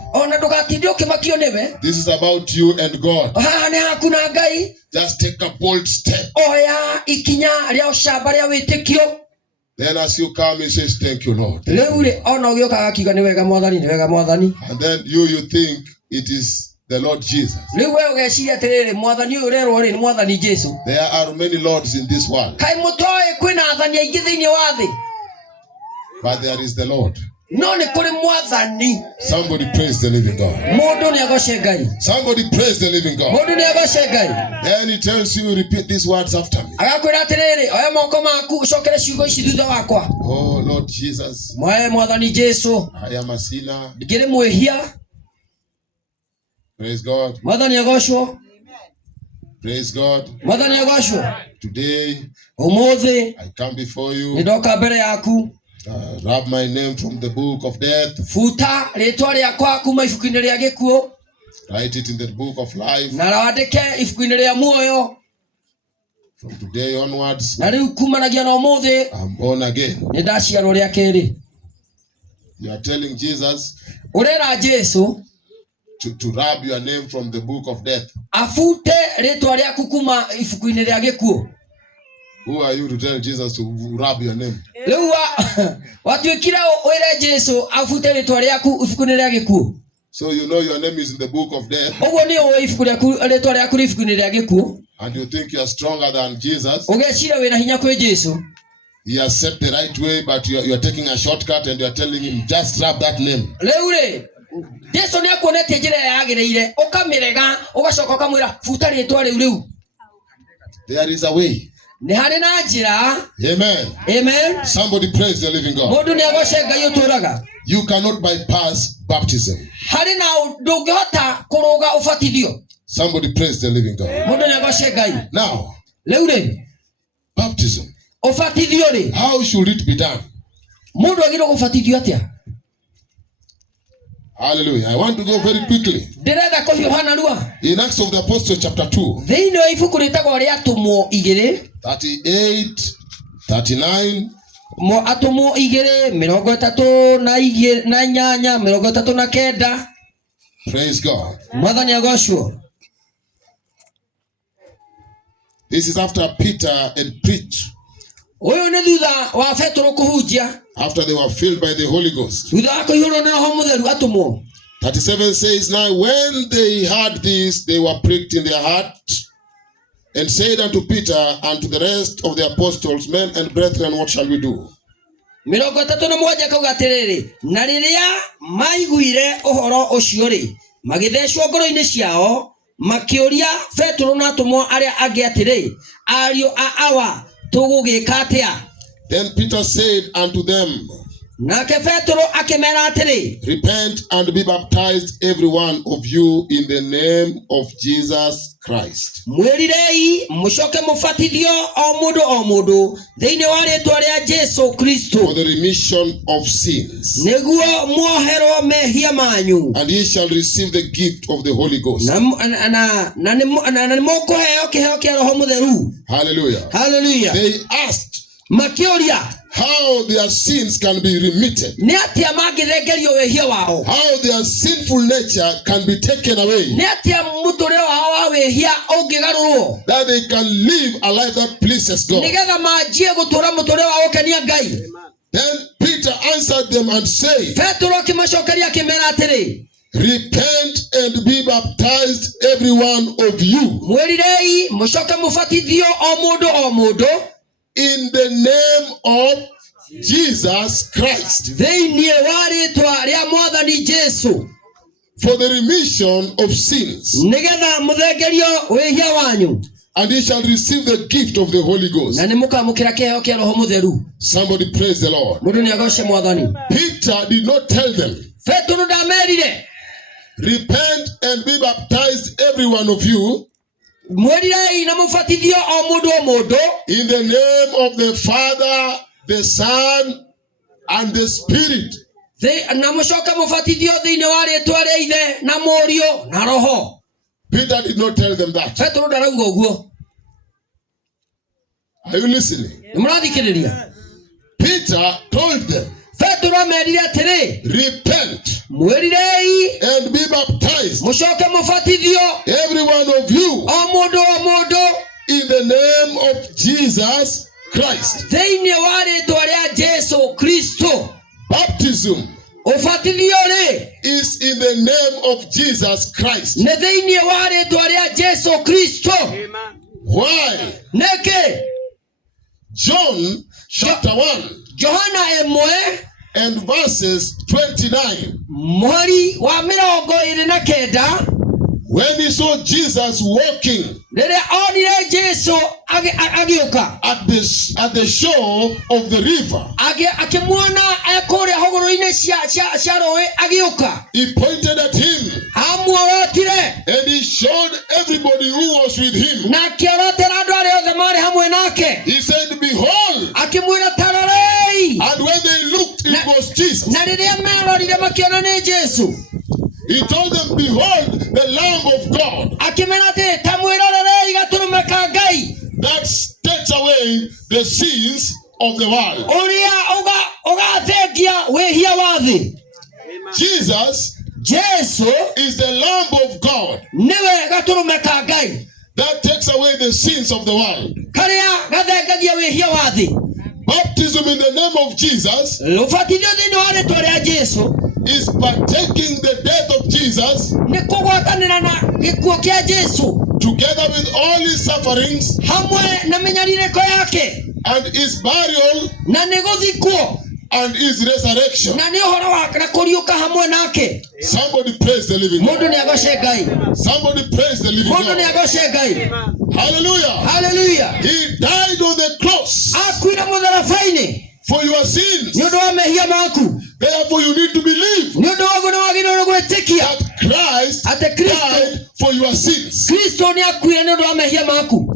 This is about you and God. Just take a bold step. Then as you come, he says, thank you, Lord. And then you think it is the Lord Jesus. There are many lords in this world, but there is the Lord. Somebody praise the living God. Somebody praise the living God. Then he tells you, repeat these words after me. Oh Lord Jesus, I am a sinner. Praise God. Praise God. Today I come before you. Rub my name from the book of death. Write it in the book of life. From today onwards, I'm born again. You are telling Jesus to rub your name from the book of death. Who are you to tell Jesus to rub your name? So you know your name is in the book of death, and you think you are stronger than Jesus. He has said the right way, but you are taking a shortcut and you are telling him, just rub that name. There is a way. Amen. Amen. Somebody praise the living God. You cannot bypass baptism. Somebody praise the living God. Now, baptism. How should it be done? Hallelujah. I want to go very quickly. In Acts of the Apostles chapter 2, 38, 39, praise God. This is after Peter had preached. After they were filled by the Holy Ghost. 37 says, now when they heard this, they were pricked in their heart, and said unto Peter and to the rest of the apostles, men and brethren, what shall we do? Then Peter said unto them, repent and be baptized every one of you in the name of Jesus Christ, for the remission of sins, and ye shall receive the gift of the Holy Ghost. Hallelujah. Hallelujah. They asked how their sins can be remitted, how their sinful nature can be taken away, that they can live a life that pleases God. Then Peter answered them and said, repent and be baptized every one of you in the name of Jesus Christ, for the remission of sins, and ye shall receive the gift of the Holy Ghost. Somebody praise the Lord. Peter did not tell them, repent and be baptized every one of you Mwerirei na mubatithio o mundu o mundu. In the name of the Father, the Son, and the Spirit. Na mucoka mubatithio thiini wa ritwa ria Ithe na Murio na Roho. Peter did not tell them that. Petro ndarauga uguo. Are you listening? Nimurathikiriria. Peter told them, Petro amerire atiri, repent mwerirei and be baptized, mucoke mubatithio every one of you, o mundu in the name of Jesus Christ. thiini wa ritwa ria Jesu Kristo. Baptism ubatithio ri is in the name of Jesus Christ. ne thiini wa ritwa ria Jesu Kristo. Why? Neke John chapter 1 Johana 1 and verses 29. mweri wa 29, when he saw Jesus walking riria onire Jesu agiuka at the shore of the river, akimwona akuria hogoro-ini cia rũĩ agiuka, he pointed at him amworotire and he showed everybody who was with him. na akiorotera andu aria othe marĩ hamwe nake. He said, behold, Akimwĩra tarorei, and when they looked, it was Jesus. na riria merorire makiona nĩ Jesu. He told them, behold, the Lamb of God Akimera atĩrĩ, ta mwĩrorerei gatũrũme ka Ngai that takes away the sins of the world. ũrĩa ũgathengia wĩhia wa thĩ. Jesus Jesu is the Lamb of God nĩwe gatũrũme ka Ngai that takes away the sins of the world. karĩa gathengagia wĩhia wa thĩ. Baptism in the name of Jesus Ũbatithio thĩinĩ wa rĩĩtwa rĩa Jesu is partaking the death of Jesus nĩ kũgwatanĩra na gĩkuũ kĩa Jesu together with all his sufferings hamwe na mĩnyarirĩko yake and his burial na nĩ gũthikwo and his resurrection. na nĩ ũhoro wa na kũriũka hamwe nake. Somebody praise the living God. Mũndũ nĩ agoce Ngai. Somebody praise the living Mũndũ nĩ God. agoce Ngai. Hallelujah. Hallelujah. He died on the cross Akuire mũtharaba-inĩ for your sins. nĩ ũndũ wa mehia maku. Therefore you need to believe Nĩ ũndũ waguo nĩ wagĩrĩirwo gwĩtĩkia that Christ atĩ Kristo died for your sins. Kristo nĩ akuire nĩ ũndũ wa mehia maku.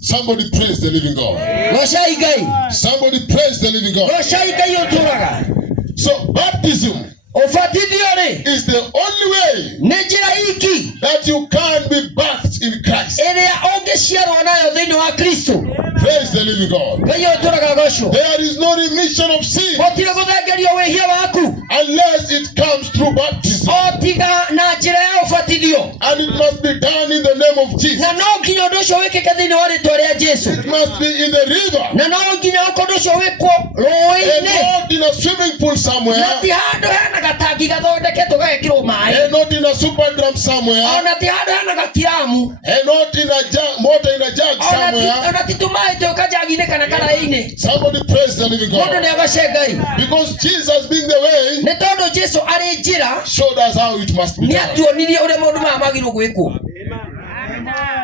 Somebody praise the living God. Gocai Ngai. Somebody praise the living God. Gocai Ngai ũtũũraga. So baptism Ũbatithio rĩ is the only way nĩ njĩra iki that you can be bathed in Christ. ĩrĩa ũngĩciarwo nayo thĩinĩ wa Kristo. Praise the living God. Ngai ũtũũraga gocwo. There is no remission of sin Gũtirĩ gũthengerio wĩhia waku unless it comes through baptism. o tiga na njĩra ya ũbatithio. And it must be done in the name of Jesus. Na no nginya ũndũ ũcio wĩkĩke thĩinĩ wa rĩĩtwa rĩa Jesu. It must be in the river Na no nginya ũndũ ũcio wĩkwo and rũĩ-inĩ. not in a swimming pool somewhere Na ti handũ hena gatangi gathondeketwo gagekĩrwo maĩ. and not in a super drum somewhere Ona ti handũ hena gatiramu. and not in a jug, water in a jug somewhere. Ona ti tũmaĩ twĩ kanjagi-inĩ kana karaĩ-inĩ. Somebody praise the living Mũndũ nĩ God. agoce Ngai. Because Jesus being the way Nĩ tondũ Jesu arĩ njĩra showed us how it must be nĩ done. atuonirie ũrĩa maũndũ maya magĩrĩirwo gwĩkwo.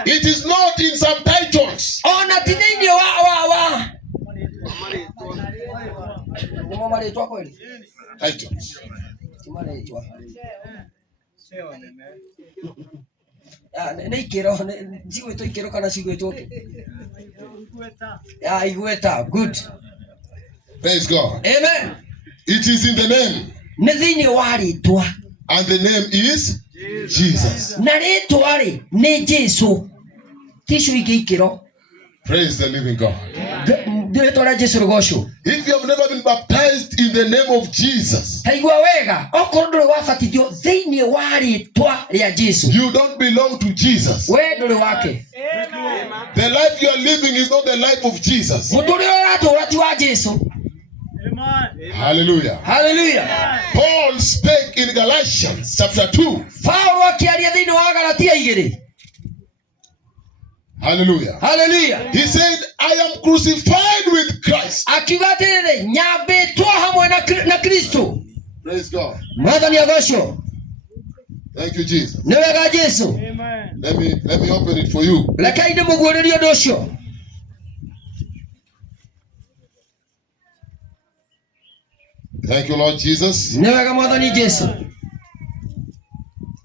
It is not in some titles. Ona ti thĩinĩ wa nĩmo marĩtwa kweli? Titles. Ti marĩtwa. Nĩ ikĩro cigwĩtwo ikĩro kana cigwĩtwo kĩ? Igweta. Good. Praise God. Amen. It is in the name. Nĩ thĩinĩ wa rĩtwa. And the name is Jesus. Na rĩtwa rĩ nĩ Jesu. Ti icio ingĩ ikĩro. Praise the living God. Rĩtwa rĩa Jesu rĩgocwo. If you have never been baptized in the name of Jesus, Haigua wega okorwo ndũrĩ wabatithio thĩinĩ wa rĩtwa rĩa Jesu, you don't belong to Jesus. we ndũrĩ wake. The life you are living is not the life of Jesus. Mũtũũrĩre ũratũũra ti wa Jesu. Hallelujah. Hallelujah. Paul spake in Galatians chapter 2. Paulo akĩaria thĩinĩ wa Galatia 2. Hallelujah. Hallelujah. He said, I am crucified with Christ. Akiuga atĩrĩrĩ, nyambĩtwo hamwe na Kristo. Praise God. Mwathani agocwo. Thank you, Jesus. Nĩ wega Jesu. Let me open it for you. Rekei ndĩmũguũrĩrie ũndũ ũcio. Thank you, Lord Jesus. Nĩ wega Mwathani Jesu.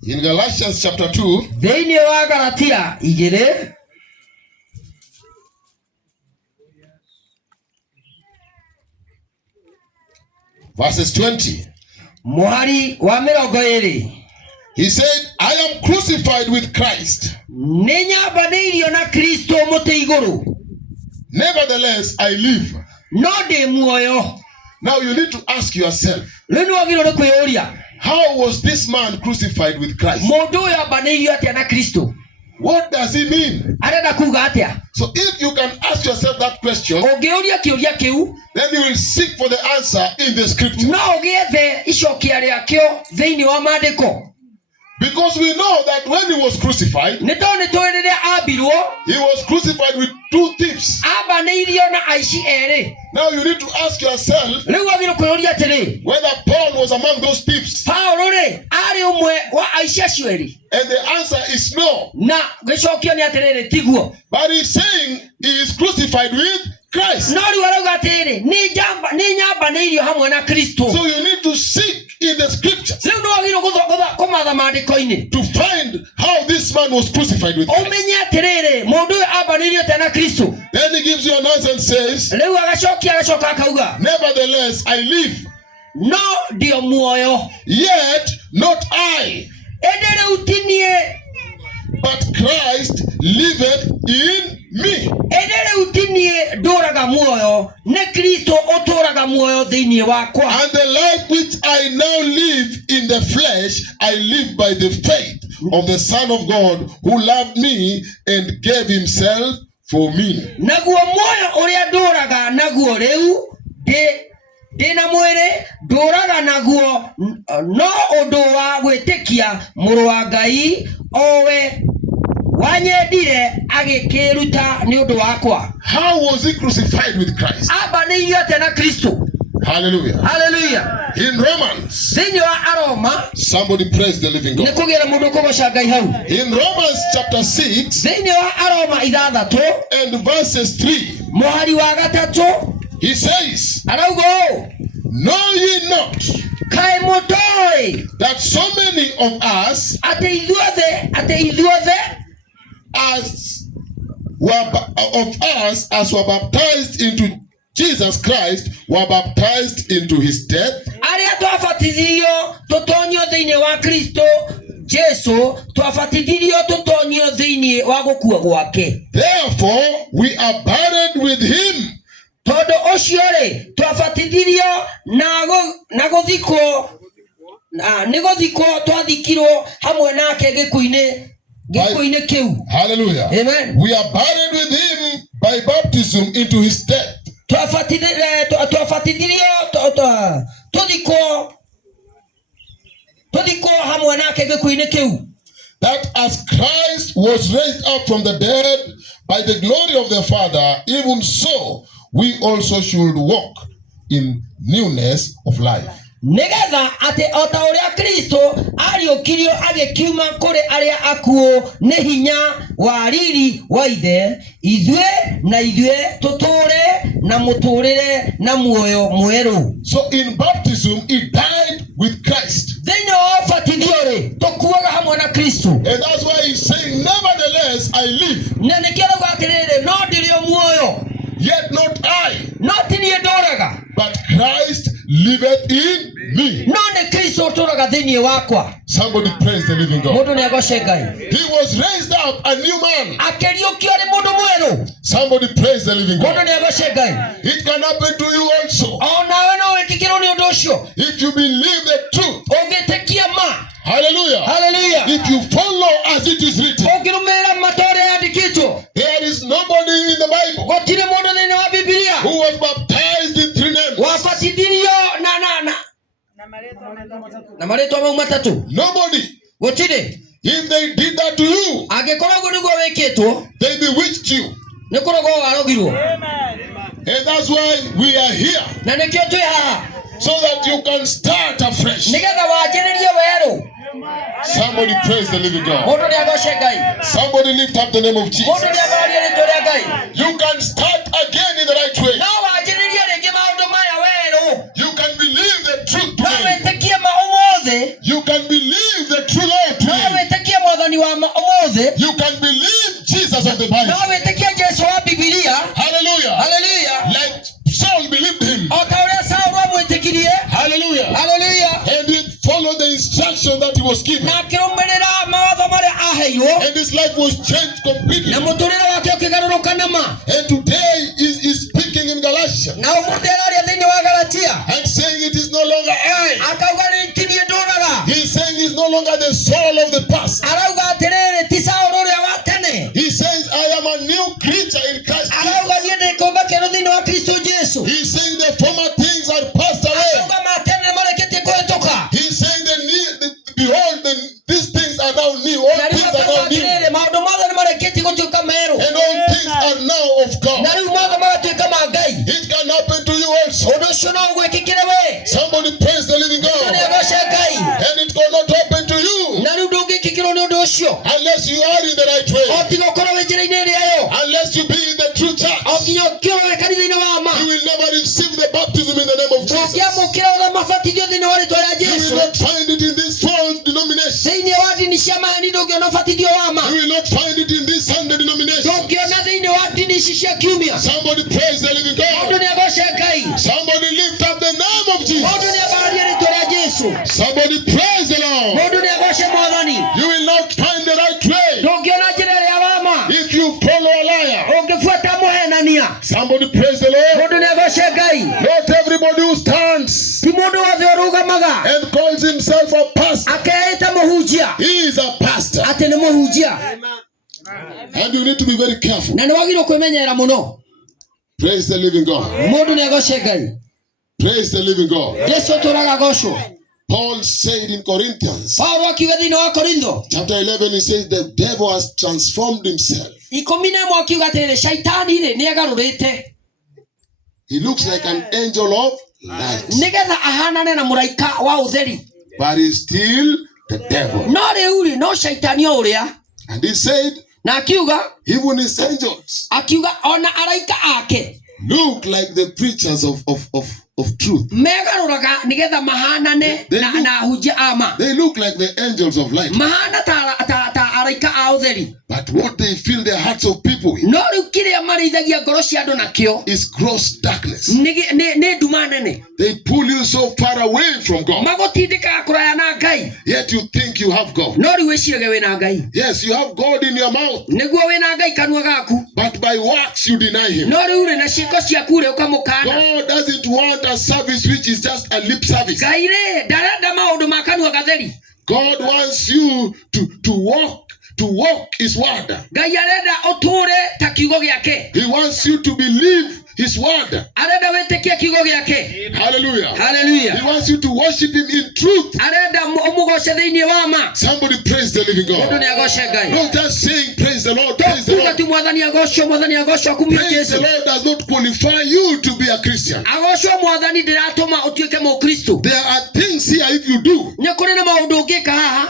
In Galatians chapter 2, thĩinĩ wa Galatia 2, verses 20. Mũhari wa 20. He said, I am crucified with Christ. Nĩnyambanĩirio na Kristo mũtĩ igũrũ. Nevertheless, I live. No ndĩ muoyo. Now you need to ask yourself, rĩu nĩwagĩrĩirwo nĩ kwĩyũria, how was this man crucified with Christ? Mũndũ ũyũ ambanĩirio atĩa na Kristo? What does he mean? Arenda kuuga atĩa? So if you can ask yourself that question, ũngĩũria kĩũria kĩu, then you will seek for the answer in the scripture. no ũgĩethe icokia rĩakĩo thĩinĩ wa maandĩko. Because we know that when he was crucified, nĩ tondũ nĩtũĩ rĩrĩa ambirwo, he was crucified with two thieves. ambanĩirio na aici erĩ. Now you need to ask yourself rĩu wagĩrĩirwo kwĩyũria atĩrĩ, whether Paul was among those thieves. Paũlũ-rĩ arĩ ũmwe wa aici acio erĩ. And the answer is no. Na gĩcokio nĩ atĩrĩrĩ, tiguo. But he's saying he is crucified with Christ. No rĩu arauga atĩrĩ, nĩ nyambanĩirio hamwe na Kristo. So you need to seek in the scriptures rĩu nĩ wagĩrĩirwo kũmatha maandĩko-inĩ to find how this man was crucified with Christ. ũmenye atĩrĩrĩ, mũndũ ũyũ ambanĩirio atĩa na Kristo. Then he gives you an answer and says, rĩu agacoka akauga, nevertheless I live, no ndio muoyo, yet not I, ĩndĩ rĩu ti niĩ, but Christ liveth in me. ĩndĩ rĩu ti niĩ ndũraga muoyo, nĩ Kristo ũtũraga muoyo thĩinĩ wakwa. And the life which I now live in the flesh, I live by the faith of the Son of God who loved me and gave himself for me. Naguo muoyo ũrĩa ndũraga naguo rĩu ndĩna mwĩrĩ ndũraga naguo, no ũndũ wa gwĩtĩkia mũrũ wa Ngai owe wanyendire agĩkĩruta nĩ ũndũ wakwa. How was he crucified with Christ? Ambanĩirio atĩa na Kristo? Hallelujah. Hallelujah. In Romans, thĩinĩ wa Aroma, somebody praise the living nĩ God. kũgĩra mũndũ kũgoca Ngai hau. In Romans chapter 6 thĩinĩ wa Aroma 6 and verses 3, mũhari wa 3 he says, arauga ũũ, know ye not kaĩ mũtoĩ that so many of us atĩ ithuothe as were baptized into Jesus Christ were baptized into his death? arĩa twabatithirio tũtonyio thĩinĩ wa Kristo Jesu, twabatithirio tũtonyio thĩinĩ wa gũkua gwake. Therefore we are buried with him. Tondũ ũcio-rĩ, twabatithirio na gũthikwo, nĩ gũthikwo twathikirwo hamwe nake gĩkuũ-inĩ kĩu. Hallelujah. Amen. We are buried with him by baptism into his death. Twabatithirio tũthikwo hamwe nake gĩkuũ-inĩ kĩu. That as Christ was raised up from the dead by the glory of the Father, even so we also should walk in newness of life. Nĩgetha atĩ o ta ũrĩa Kristo ariũkirio agĩkiuma kũrĩ arĩa akuũ nĩ hinya wa riri wa ithe, ithuĩ tũtũũre na mũtũũrĩre na muoyo mwerũ. So in baptism he died with Christ. Thĩinĩ wa ũbatithio-rĩ, tũkuaga hamwe na Kristo. And that's why he's saying, nevertheless I live, Na nĩkĩo arauga atĩrĩrĩ, no ndĩrĩ o muoyo, yet not I, no ti niĩ ndũraga, but Christ liveth in me. no nĩ Kristo ũtũraga thĩinĩ wakwa. Somebody praise the living God. Mũndũ nĩagoce Ngai. He was raised up a new man. Akĩriũkio arĩ mũndũ mwerũ. Somebody praise the living Mũndũ God. nĩagoce Ngai. It can happen to you also. O nawe no wĩkĩkĩrwo nĩ ũndũ ũcio. If you believe the truth. Ũngĩtĩkia ma. Hallelujah. Hallelujah. If you follow as it is written. Ũngĩrũmĩrĩra matũũra yandĩkĩtwo. There is nobody in the Bible Gũtirĩ mũndũ thĩinĩ wa Biblia who was baptized in 3 names. wabatithirio na marĩtwa mau matatũ. Nobody. Gũtirĩ. If they did that to you, Angĩkorwo ũguo nĩguo wĩkĩtwo, they bewitched you. nĩ kũrogwo warogirwo. And that's why we are here. Na nĩkĩo twĩ haha. So that you can start afresh. Nĩgetha wanjĩrĩrie werũ. Somebody praise the living God. Mũndũ nĩagoce Ngai. Somebody lift up the name of Jesus. Mũndũ nĩagoria rĩtwa rĩa Ngai. You can start again in the right way. No wanjĩrĩrie rĩngĩ maũndũ maya werũ. You can believe the truth No today. wĩtĩkie ma ũmũthĩ. You can believe the true Lord today. of the Bible. Hallelujah. Hallelujah. Like Saul believed him. Hallelujah. Hallelujah. And he followed the instruction that he was given. And his life was changed completely. And today he's speaking in Galatia. And saying it is no longer I. He's saying he's no longer the Saul of the past. He says I am a new creature in Christ Jesus. He's saying the former things are passed away. He's saying behold, these things are now new. All things are now new. And all things are now of God. It can happen to you also. Somebody praise the living God. And it cannot happen to you unless you are in the right way. Unless you be in the true church. You will never receive the baptism in the name of Jesus. You will not find it in this false denomination. You will not find it in this Sunday denomination. Somebody praise the living God. Somebody lift up the name of Jesus. Somebody praise the Lord. You will not find the right way if you follow a liar. Somebody praise the Lord. Not everybody who stands and calls himself a pastor, he is a pastor. And you need to be very careful. Praise the living God. Praise the living God. Paul said in Corinthians chapter 11, he says the devil has transformed himself. He looks like an angel of light, but he's still the devil. And he said even his angels look like the preachers of truth. They look like the angels of light. But what they fill the hearts of people with is gross darkness. They pull you so far away from God, yet you think you have God. Yes, you have God in your mouth, but by works you deny him. God doesn't want a service which is just a lip service. God wants you to walk his word. He wants you to believe his word. Hallelujah. Hallelujah. He wants you to worship him in truth. Somebody praise the living God. Not just saying praise the Lord. Praise the Lord. Praise the Lord does not qualify you to be a Christian. There are things here, if you do,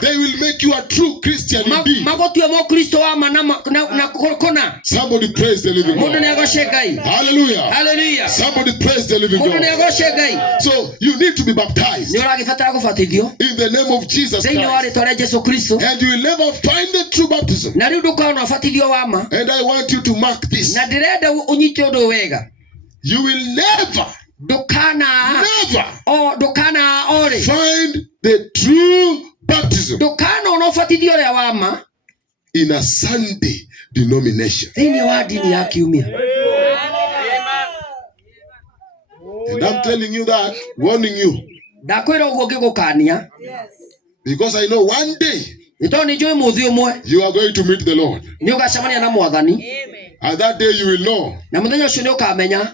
they will make you a true Christian indeed. Somebody praise the living God. Hallelujah. Hallelujah. Somebody praise the living God. So you need to be baptized in the name of Jesus Christ. And you will never find the true baptism. And I want you to mark this. You will never find the true baptism in a Sunday denomination. And I'm telling you that, warning you. Because I know one day you are going to meet the Lord. And that day you will know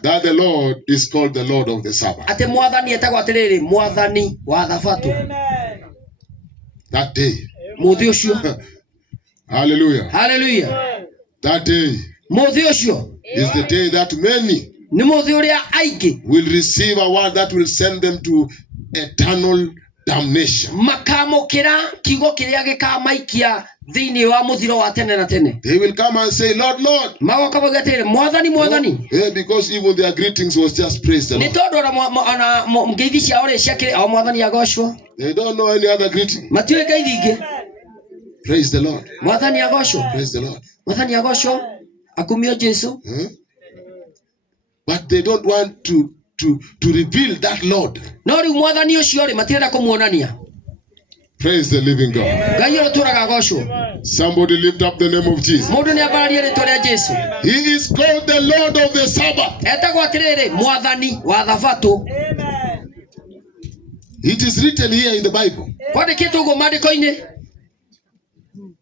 that the Lord is called the Lord of the Sabbath. That day. Hallelujah. Hallelujah. That day is the day that many will receive a word that will send them to eternal damnation. They will come and say, Lord, Lord. Yeah, because even their greetings was just praise the Lord. They don't know any other greeting. Praise the Lord. Praise the Lord. akumio Jesu. But they don't want to reveal that Lord. Nori mwathani ucio ri matirenda kumuonania. Praise the living God. Ngai uruturaga gocwo. Somebody lift up the name of Jesus. Mundu ni abararie ritwa ria Jesu. He is called the Lord of the Sabbath. Etagwo atiriri mwathani wa thabato. Amen. It is written here in the Bible. Kwandikitwo uguo mandiko-ini.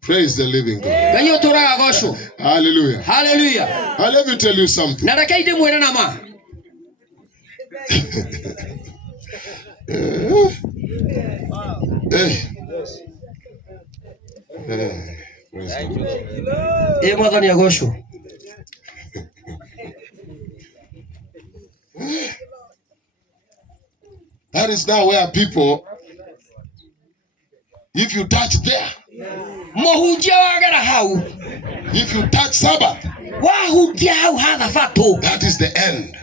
Praise the living God. Ngai uruturaga gocwo. Hallelujah. Hallelujah. Let me tell you something. Na reke ndimwire na ma. Mwathani agocwo. That is now where people, if you touch there, Mohunjia wagera hau. If you touch Sabbath, wahunjia hau ha thabato, that is the end.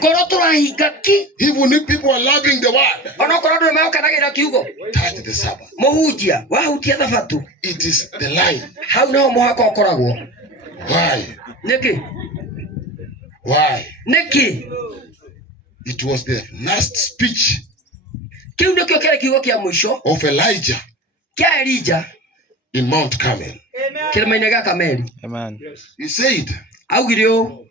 Korwo turahinga ki. Even if people are loving the word, ona korwo ndu mekanagira kiugo, touch the Sabbath. Mohunjia wahunjia thabato. It is the line. Hau no muhaka ukoragwo. Why? Niki? Why? Niki? It was the last speech Kiu ndikio kile kiugo kia mwisho of Elijah kia Elijah in Mount Carmel. Kilima-ini gya Kameli. Amen. He said, augire u,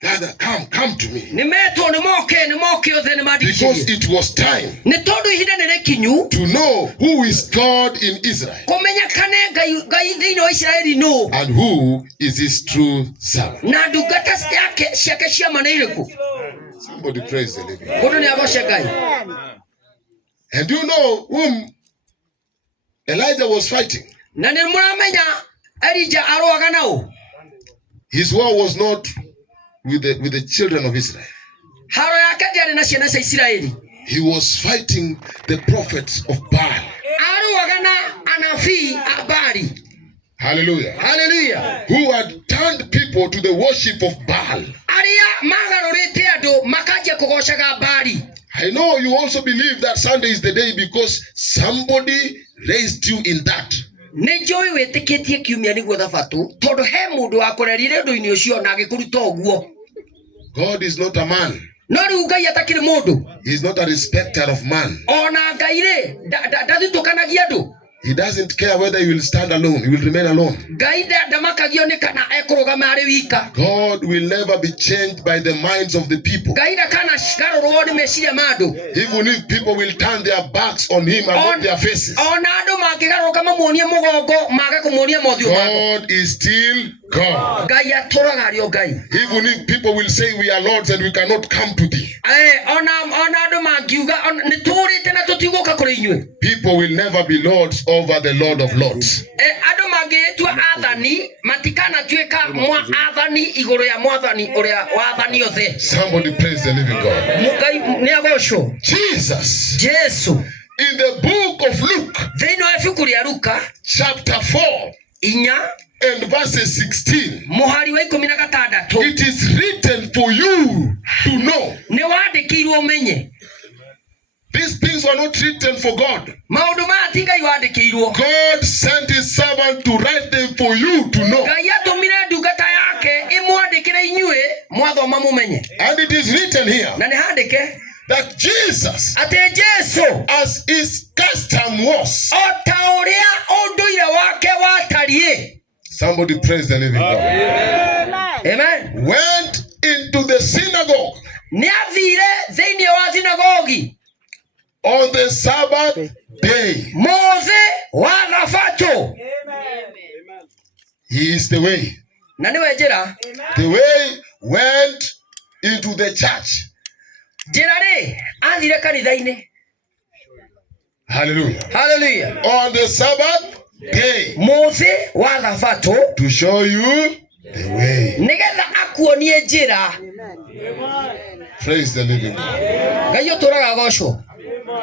Gather, come to me. nimetwo nimoke othe nimandicirie. Because it was time ni tondu ihinda ni rikinyu to know who is God in Israel kumenyekane Ngai thiini wa Israeli no, and who is his true servant. na ndungata yake ciake cia ma nĩ iriku. Somebody praise the living. Mundu ni agoce Ngai. And you know whom Elijah was fighting? Na ni muramenya Elijah arwaga nao. His war was not with the children of Israel. Haro yake ndiari na ciana cia Israeli. He was fighting the prophets of Baal. Arwaga na anabii a Baali. Hallelujah. Hallelujah. Who had turned people to the worship of Baal. Aria magarurite andu makajia kugocaga Baali. I know you also believe that Sunday is the day because somebody raised you in that. Nejoi wetikitie kiumia niguo thabato tondu he mundu wa kurerire ndu-ini ucio na agikuruta uguo. God is not a man. No riu Ngai atakiri mundu. He is not a respecter of man. Ona Ngai ri ndathitũkanagia andu. He doesn't care whether you will stand alone. You will remain alone. Ngai ndamakagio ni kana ekurugama ari wika. God will never be changed by the minds of the people. Ngai ndakana garurwo ni meciria ma andu. Even if people will turn their backs on him and not their faces. Ona andu mangigaruka mamuonie mugongo mage kumuonia mothiũ mao. God is still God. Ngai atũraga arĩ o Ngai. Even if people will say we are lords and we cannot come to thee. Ona andu mangiuga ni tũrĩte na tũtigũka kũrĩ inyuĩ. People will never be lords over the Lord of Lords. Andu mangĩtua athani matikana tuĩka athani igũrũ ya mwathani ũrĩa wathani othe. Somebody praise the living God. Ngai nĩ agocwo. Jesus. Jesu. In the book of Luke. Thĩinĩ wa ibuku rĩa Luka. Chapter 4. And verses 16. Mũhari wa 16. It is written for you to know. Nĩ wandĩkĩirwo ũmenye. These things were not written for God. Maũndũ maya ti Ngai wandĩkĩirwo. God sent his servant to write them for you to know. Ngai atũmire ndungata yake ĩmwandĩkĩre inyuĩ mwathoma mũmenye. And it is written here. Na nĩ handĩke that Jesus, atĩ Jesu, as his custom was, o ta ũrĩa ũndũire wake watariĩ. Somebody praise the living God. Amen. Went into the synagogue. Nĩ athire thĩinĩ wa sinagogi. On the Sabbath day. Mũthĩ wa thabato. He is the way. Na nĩwe njĩra. The way went into the church. Njĩra rĩ athire kanitha-inĩ. Hallelujah. Hallelujah. On the Sabbath day. Mũthĩ wa thabato. To show you the way. Nĩgetha akuonie njĩra. Praise the living God. Ngai ũtũraga gocwo.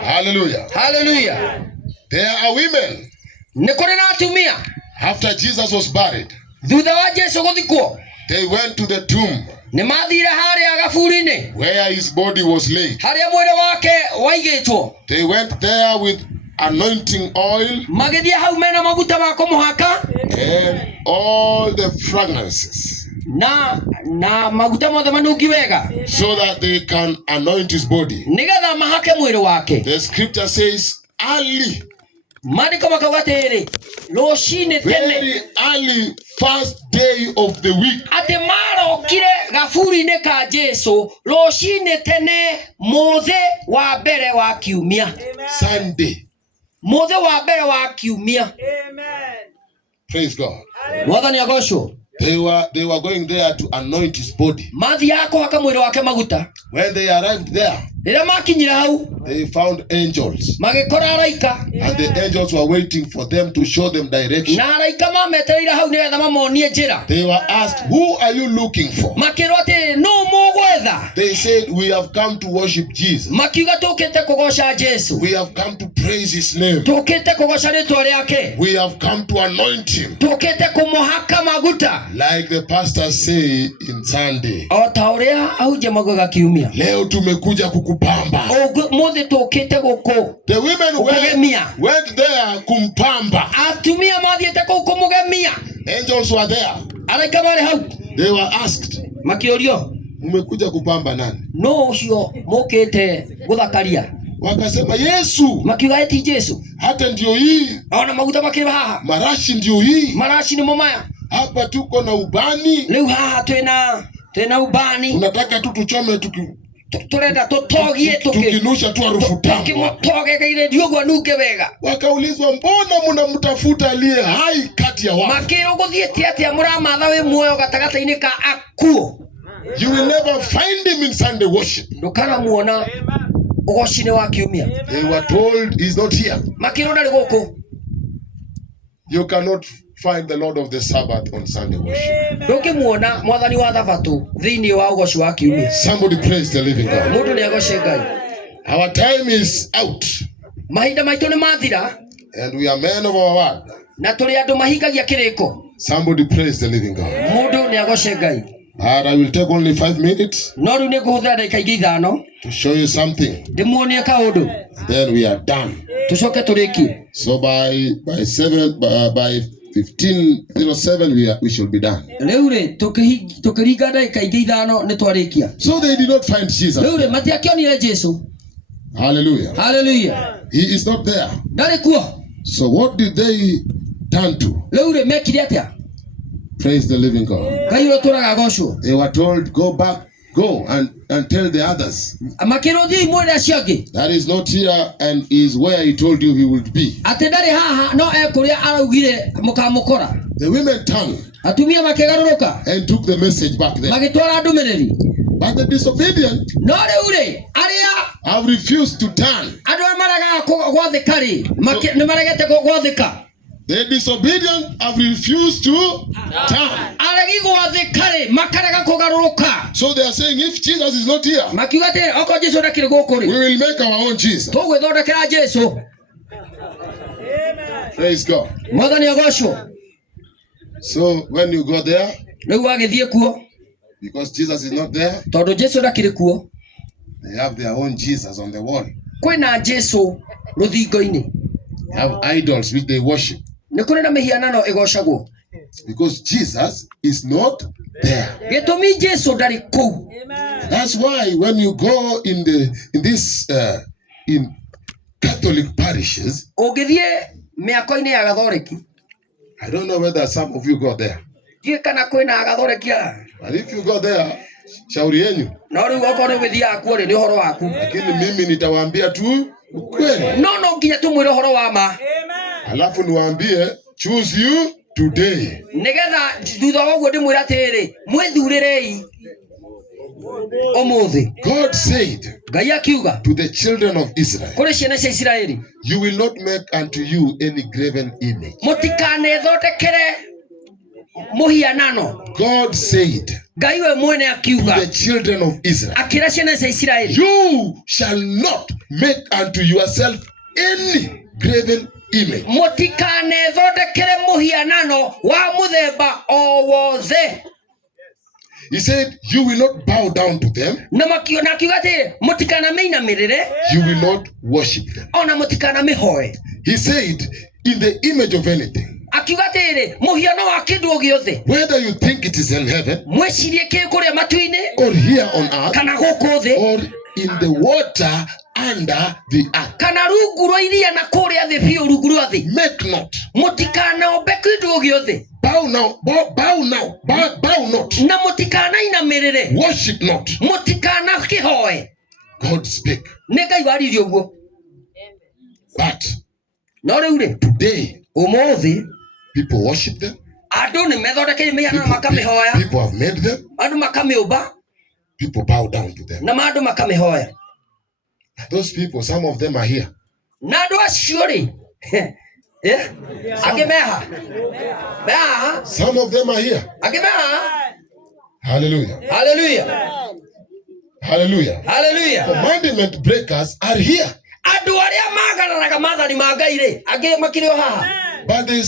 Hallelujah. Hallelujah. There are women. Nĩ kũrĩ na atumia. After Jesus was buried. Thutha wa Jesu gũthikwo. They went to the tomb. Nĩ mathire harĩa gaburi-inĩ. Where his body was laid. Harĩa mwĩrĩ wake waigĩtwo. They went there with anointing oil. Magĩthiĩ hau mena maguta ma kũmũhaka. And all the fragrances. Na maguta mothe manungi wega. So that they can anoint his body. Nigetha mahake mwili wake. The scripture says early. Maandiko makauga atĩrĩ, rũcinĩ tene. Very early first day of the week. Atĩ marokire gaburi-inĩ ka Jesu rũcinĩ tene mũthĩ wa mbere wa kiumia. Sunday. Mũthĩ wa mbere wa kiumia. Amen. Praise God. Mwathani agocwo. They were going there to anoint his body. Mathiaga kũhaka mwĩrĩ wake maguta. When they arrived there, rĩrĩa makinyire hau, they found angels. magĩkora araika. And the angels were waiting for them to show them direction. Na araika mametereire hau nĩgetha mamonie njĩra. They were asked, who are you looking for? Makĩrwo atĩ nũũ mũgwetha? They said, we have come to worship Jesus. Makiuga tũkĩte kũgoca Jesu. We have come to praise his name. Tũkĩte kũgoca rĩtwa rĩake. We have come to anoint him. Tũkĩte kũmũhaka maguta. Like the pastors say in Sunday. O ta ũrĩa ahunjia maugaga kiumia. Leo tumekuja kukupamba. Mũthĩ tũkĩte gũkũ. The women went there kumpamba. Atumia mathiĩte kũu kũmũgemia. Angels were there. Araika marĩ hau. They were asked, makĩũrio, mmekuja kupamba nani? No ũcio mũkĩte gũthakaria. Wakasema Yesu. Makiuga eti Jesu. Hata ndio hii. Ona maguta makĩrĩ haha. Marashi ndio hii. Marashi nĩ maya. Hapa tuko na ubani. Rĩu haha twĩna ubani. Unataka tu tuchome turenda tutogie tukinusha tu harufu tamu. Tukimtogegeire ndio nuke wega. Wakaulizwa mbona mnamtafuta aliye hai kati ya wafu? Makĩrwo gũthiĩte atĩa mũramatha wĩ muoyo gatagatĩ-inĩ ka akuo. You will never find him in Sunday worship. Ndũkanamuona ũgoci-inĩ wa kiumia. They were told he's not here. Makĩrwo ndarĩ gũkũ. You cannot find the Lord of the Sabbath on Sunday worship. Ndũkĩmuona mwathani wa thabatũ thĩinĩ wa ũgoci wa kiumia. Somebody praise the living God. Mũndũ nĩ agoce Ngai. Our time is out. Mahinda maitũ nĩ mathira. And we are men of our word. Na tũrĩ andũ mahingagia kĩrĩko. Somebody praise the living God. Mũndũ nĩ agoce Ngai. And I will take only 5 minutes. No rĩu nĩ ngũhũthĩra ndagĩka ingĩ 5. To show you something. Ndĩmuonie kaũndũ. Then we are done. Tũcoke tũrĩkie. So by 15:07 we shall be done. Rĩu rĩ tũkĩringa ndagĩka ingĩ 5 nĩ twarĩkia. So they did not find Jesus. Rĩu rĩ matiakĩonire Jesu. Hallelujah. Hallelujah. He is not there. Ndarĩ kuo. So what did they turn to? Rĩu rĩ mekire atĩa? Praise the living God. Ngai ũtũraga gocwo. They were told go and tell the others. Makĩrwo thiĩ mwĩre acio angĩ. That is not here and is where he told you he would be. Atĩ ndarĩ haha no kũrĩa araugire mũkamũkora. The women turned. Atumia makĩgarũrũka. And took the message back there. Magĩtwara ndũmĩrĩri. But the disobedient. No rĩu rĩ arĩa have refused to turn. Andũ arĩa maragaga gwathĩka rĩ nĩ maregete gwathĩka. The disobedient have refused to turn. Aregi gwathĩka rĩ makarega kũgarũrũka. So they are saying if Jesus is not here, makiuga atĩ okorwo Jesu ndakĩrĩ gũkũ rĩ, we will make our own Jesus. Tũgwĩthondekera Jesu. Praise God. Mwathani agocwo. So when you go there, rĩu wagĩthiĩ kuo, because Jesus is not there, tondũ Jesu ndakĩrĩ kuo, they have their own Jesus on the wall. Kwĩna Jesu rũthingo-inĩ. They have idols which they worship. Nĩ kũrĩ na mĩhianano ĩgocagwo. Because Jesus is not there. Gĩtũmi Jesu ndarĩ kũu. That's why when you go in Catholic parishes, ũngĩthiĩ mĩako-inĩ ya gathoreki, I don't know whether some of you go there. Ndiĩ kana kwĩna gathoreki haha. But if you go there, shauri yenu. No rĩu okorwo nĩ ũgĩthiaga kuo rĩ nĩ ũhoro waku. Lakini mimi nitawaambia tu ukweli. No nginya tũmwĩre ũhoro wa ma. Alafu niwaambie choose you today. Nĩgetha thutha wa ũguo ndĩmwĩre atĩrĩ mwĩthurĩrei ũmũthĩ. God said Ngai akiuga to the children of Israel, kũrĩ ciana cia Isiraeli, you will not make unto you any graven image. Mũtikanethondekere mũhianano. God said Ngai we mwene akiuga to the children of Israel, akĩra ciana cia Isiraeli, you shall not make unto yourself any graven image. Mũtikanethondekere mũhianano wa mũthemba o wothe. He said, you will not bow down to them. Na akiuga atĩ mũtikanamĩinamĩrĩre. You will not worship them. Ona mũtikanamĩhoe. He said, in the image of anything. akiuga atĩrĩ mũhiano wa kĩndũ o gĩothe, whether you think it is in heaven mwĩcirie kĩ kũrĩa matu-inĩ or here on earth kana gũkũ thĩ or in the water under the earth, kana rungu rwa iria na kũrĩa thĩ biũ rungu rwa thĩ, make not, mũtikanaombe kĩndũ o gĩothe, bow not, na mũtikanainamĩrĩre, worship not. mũtikanakĩhoe. God speak. Nĩ Ngai waririe ũguo. But no rĩu rĩ, today ũmũthĩ people worship them. andũ nĩ methondekeire mĩhianano na makamĩhoya, People have made them. andũ makamĩũmba, People bow down to them. na andũ makamĩhoya. Those people, some of them are here. Na andũ acio rĩ angĩ meha, Some of them are here. angĩ meha. Hallelujah. Hallelujah. Hallelujah. Hallelujah. Commandment breakers are here. Andũ arĩa magararaga maathani ma Ngai rĩ angĩ makĩrĩ o haha, But they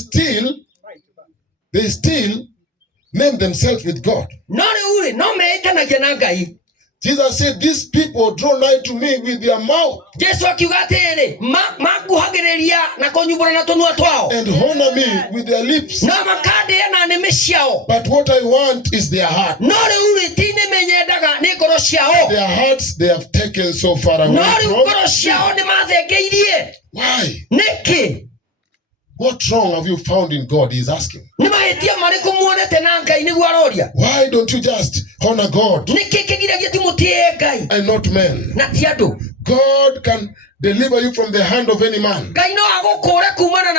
still name themselves with God. no rĩu rĩ no meĩtanagia na Ngai. Jesus said, these people draw nigh to me with their mouth Jesu akiuga atĩrĩ makuhagĩrĩria na kũnyumbũra na tũnua twao, and honor me with their lips. na makandĩa na nĩmĩ ciao, But what I want is their heart. no rĩu rĩ ti nĩmĩ nyendaga, nĩ ngoro ciao. Their hearts they have taken so far away No rĩu from. ngoro ciao nĩ mathengeirie. Why? Nĩkĩ? What wrong have you found in God? He's asking. Nĩ mahĩtia marĩkũ muonete na Ngai nĩguo aroria? Why don't you just honor God Nĩkĩ kĩgiragia ti mũtĩe Ngai and not men? na ti andũ? God can deliver you from the hand of any man. Ngai no agũkũũre kumana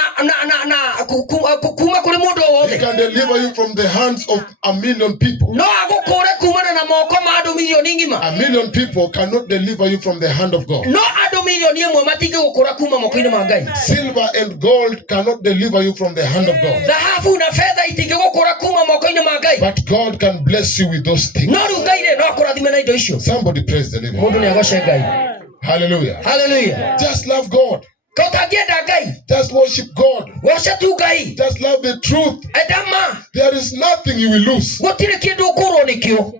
kuma kũrĩ mũndũ o He wothe. can deliver you from the hands of 1,000,000 people. No agũkũũre kumana na moko ma andũ milioni ng'ima. 1,000,000 people cannot deliver you from the hand of God. No andũ milioni ĩmwe matingĩgũkũũra kuma moko-inĩ ma Ngai. Silver and gold cannot deliver you from the hand of God. Thahabu na fedha itingĩgũkũũra kuma moko-inĩ ma Ngai. But God can bless you with those things. No rĩu Ngai rĩ no akũrathime na indo icio. Somebody praise the living Mũndũ God. nĩ agoce Ngai. Hallelujah. Hallelujah. Just love God. Ka ũtangĩenda Ngai, Just worship God. goca tu Ngai. Just love the truth. Enda ma, There is nothing you will lose. gũtirĩ kĩndũ ũkũũrwo nĩkĩo.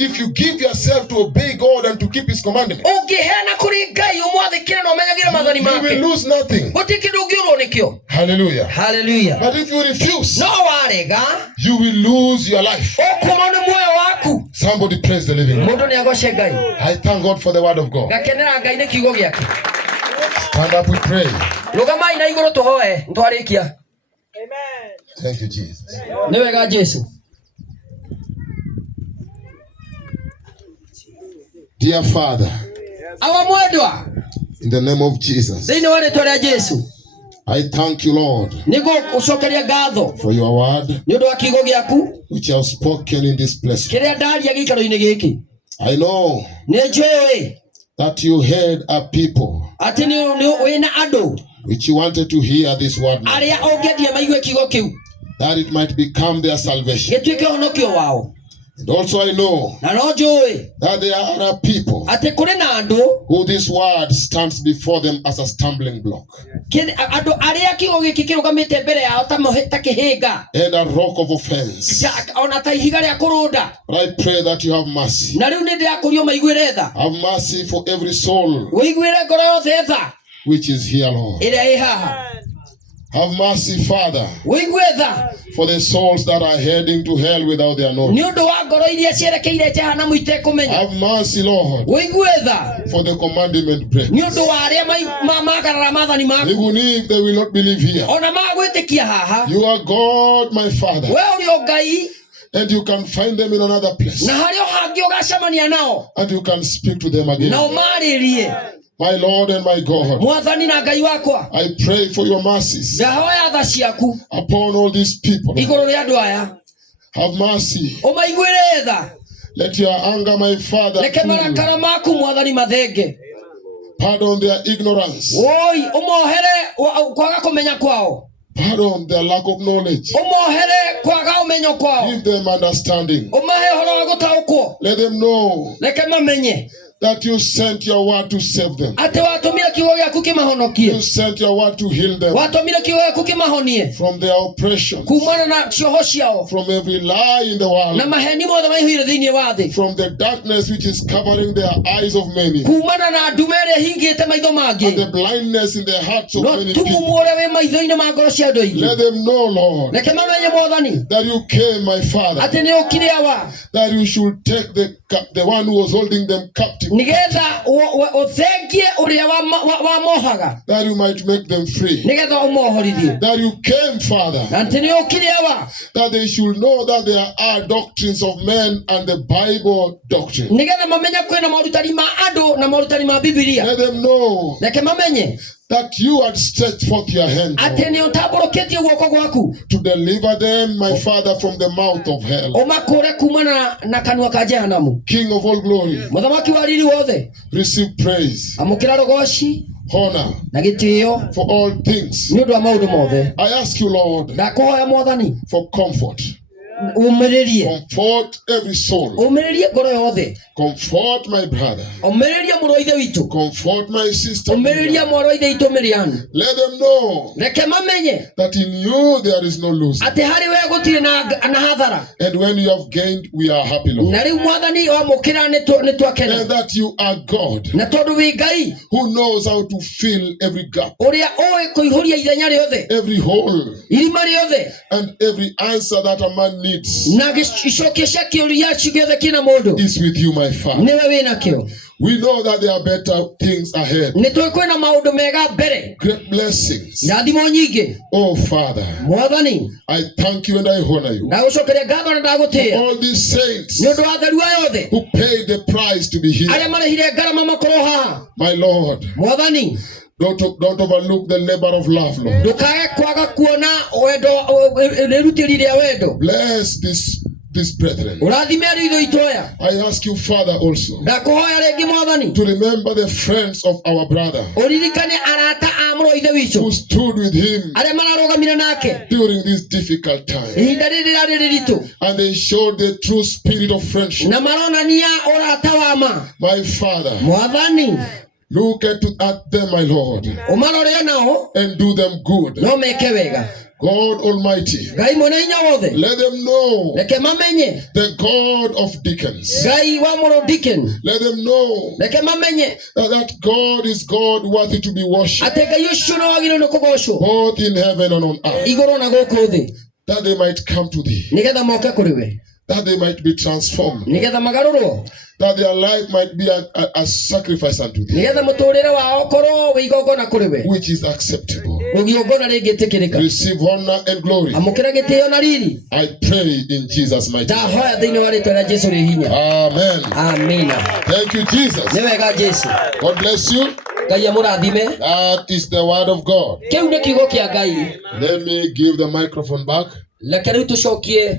If you give yourself to obey God and to keep His commandments, Ũngĩheana kũrĩ Ngai ũmwathĩkĩre na ũmenyagĩre maathani you will make, lose nothing. gũtirĩ kĩndũ ũngĩũrwo nĩkĩo. Hallelujah. Hallelujah. But if you refuse, No warega, you will lose your life. ũkũũrwo nĩ muoyo waku. Somebody praise the living God. Mũndũ nĩ agoce Ngai. I thank God for the word of God. Gakenera Ngai nĩ kiugo gĩake. Stand up, we pray. Rũgamai na igũrũ tũhoe, ntwarĩkia. Amen. Thank you, Jesus. Nĩ wega Jesu. Dear Father, Awa mwendwa, in the name of Jesus, thĩinĩ wa rĩĩtwa rĩa Jesu, I thank you, Lord, nĩ ngũcokeria ngatho for your word nĩ ũndũ wa kiugo gĩaku which you have spoken in this place. kĩrĩa ndaria gĩikaro-inĩ gĩkĩ. I know Nĩ njũĩ that you heard a people atĩ wĩna andũ which you wanted to hear this word now, arĩa ũngĩendia maigue kiugo kĩu that it might become their salvation. gĩtuĩke ũhonokio wao. And also I know Na no njũĩ that there are other people atĩ kũrĩ na andũ who this word stands before them as a stumbling block andũ arĩa kiugo gĩkĩ kĩrũgamĩte mbere yao ta kĩhĩnga, and a rock of offense. ona ta ihiga rĩa kũrũnda. But I pray that you have mercy. Na rĩu nĩ ndĩrakũrio maiguĩre tha, Have mercy for every soul ũiguĩre ngoro yothe tha which is here, Lord. ĩrĩa ĩ haha. Have mercy, Father, Ũigue tha for the souls that are heading to hell without their knowledge. nĩ ũndũ wa ngoro iria cierekeire jehanamu itekũmenya. Have mercy, Lord, Ũigue tha for the commandment break. nĩ ũndũ wa arĩa magarara maathani maku, Even if they will not believe here, ona magwĩtĩkia haha. you are God, my Father, We ũrĩ o Ngai, and you can find them in another place, na harĩa hangĩ ũgacemania nao and you can speak to them na again. ũmarĩrie. My Lord and my God, Mwathani na Ngai wakwa, I pray for your mercies ndahoya tha ciaku upon all these people. igũrũ rĩa andũ aya, Have mercy. ũmaiguĩre tha. Let your anger, my Father, Reke cool. marakara maku Mwathani mathenge. Pardon their ignorance. Oi, ũmohere kwaga kũmenya kwao, Pardon their lack of knowledge. ũmohere kwaga ũmenyo kwao, Give them understanding. ũmahe ũhoro wa gũtaũkwo. Let them know Reke mamenye That you sent your word to save them. ate watumire kiugo gĩaku kĩmahonokie. You sent your word to heal them. Watumire kiugo gĩaku kĩmahonie from their oppression. kumana na cioho ciao. From every lie in the world. Na maheni mothe maihũire thĩinĩ wa thĩ. From the darkness which is covering their eyes of many. Kumana na nduma ĩrĩa ĩhingĩte maitho mangĩ. And the blindness in the hearts of many people. Tumumu ũrĩa wĩ maitho-inĩ ma ngoro cia andũ aingĩ. Let them know, Lord, Reke mamenye Mwathani that you came, my Father. atĩ nĩ ũkire awa. That you should take the one who was holding them captive. Nigetha ũthengie ũrĩa wamohaga. That you might make them free. Nigetha ũmohorithie. That you came, Father. Na atĩ nĩ ũkire awa. That they should know that there are doctrines of men and the Bible doctrine. Nigetha mamenye kwĩna morutani ma andũ na morutani ma Bibilia. Let them know Reke mamenye that you had stretched forth your hand, atĩ nĩ ũtambũrũkĩtie guoko gwaku to deliver them, my Father, from the mouth of hell. ũmakũre kumana na kanua ka Jehanamu. King of all glory, Mũthamaki wa riri wothe, receive praise, amũkĩra rogoci honor na gĩtĩo for all things. nĩ ũndũ wa maũndũ mothe. I ask you, Lord, Ndakũhoya Mwathani for comfort. ũmĩrĩrie, Comfort every soul. ũmĩrĩrie ngoro yothe, Comfort my brother. ũmĩrĩrie mũrũ wa ithe witũ, Comfort my sister. ũmĩrĩrie mwarĩ wa ithe witũ Miriam. Let them know Reke mamenye that in you there is no losing. atĩ harĩ we gũtirĩ na hathara. And when you have gained, we are happy, Lord. Na rĩu Mwathani wamũkĩra nĩ twakena. And that you are God Na tondũ wĩ Ngai who knows how to fill every gap, ũrĩa ũĩ kũihũria ithenya rĩothe, every hole, irima rĩothe, and every answer that a man needs na icokio cia kĩũria gĩothe kĩna mũndũ is with you, my Father. nĩwe wĩna kĩo. We know that there are better things ahead. Nĩ tũĩ kwĩna maũndũ mega mbere, Great blessings. irathimo nyingĩ. Oh, Father, Mwathani I thank you and I honor you. ndagũcokeria ngatho na ndagũtĩĩa All these saints nĩ ũndũ wa atheru aya othe who paid the price to be here. arĩa marĩhire ngarama makorwo haha. My Lord, Mwathani don't overlook the labor of love, Lord. ndũkage kwaga kuona wendo, rĩrutĩri rĩa wendo. Bless these brethren. Ũrathime aritho itũ aya. I ask you, Father, also Ndakũhoya rĩngĩ Mwathani to remember the friends of our brother ũririkane arata a mũrũ wa ithe witũ who stood with him arĩa mararũgamire nake during this difficult time. ihinda rĩrĩ rĩarĩ rĩritũ, And they showed the true spirit of friendship. na maronania ũrata wa ma. My Father, Mwathani look at them, my Lord, ũmarore nao and do them good. no meke wega. God Almighty, Ngai mwene hinya wothe, let them know reke mamenye the God of deacons. Ngai wa mũrũ Deacon, Let them know reke mamenye that God is God worthy to be worshipped, atĩ Ngai ũcio nĩ wagĩrĩirwo nĩ kũgocwo both in heaven and on earth, igũrũ na gũkũ thĩ, that they might come to thee, nĩgetha moke kũrĩ we, that they might be transformed, nĩgetha magarũrwo, that their life might be a sacrifice unto thee, nĩgetha mũtũũrĩre wao korwo wĩ igongona kũrĩ we, which is acceptable. gũgĩongona rĩngĩtĩkĩrĩka. Receive honor and glory. Amũkĩra gĩtĩo na riri. I pray in Jesus' mighty name. Ndahoya thĩinĩ wa rĩĩtwa rĩa Jesũ rĩ hinya. Amen. Amina. Thank you, Jesus. Nĩ wega Jesũ. God bless you. Ngai amũrathime. That is the word of God. Kĩu nĩ kiugo kĩa Ngai. Let me give the microphone back. Reke rĩu tũcokie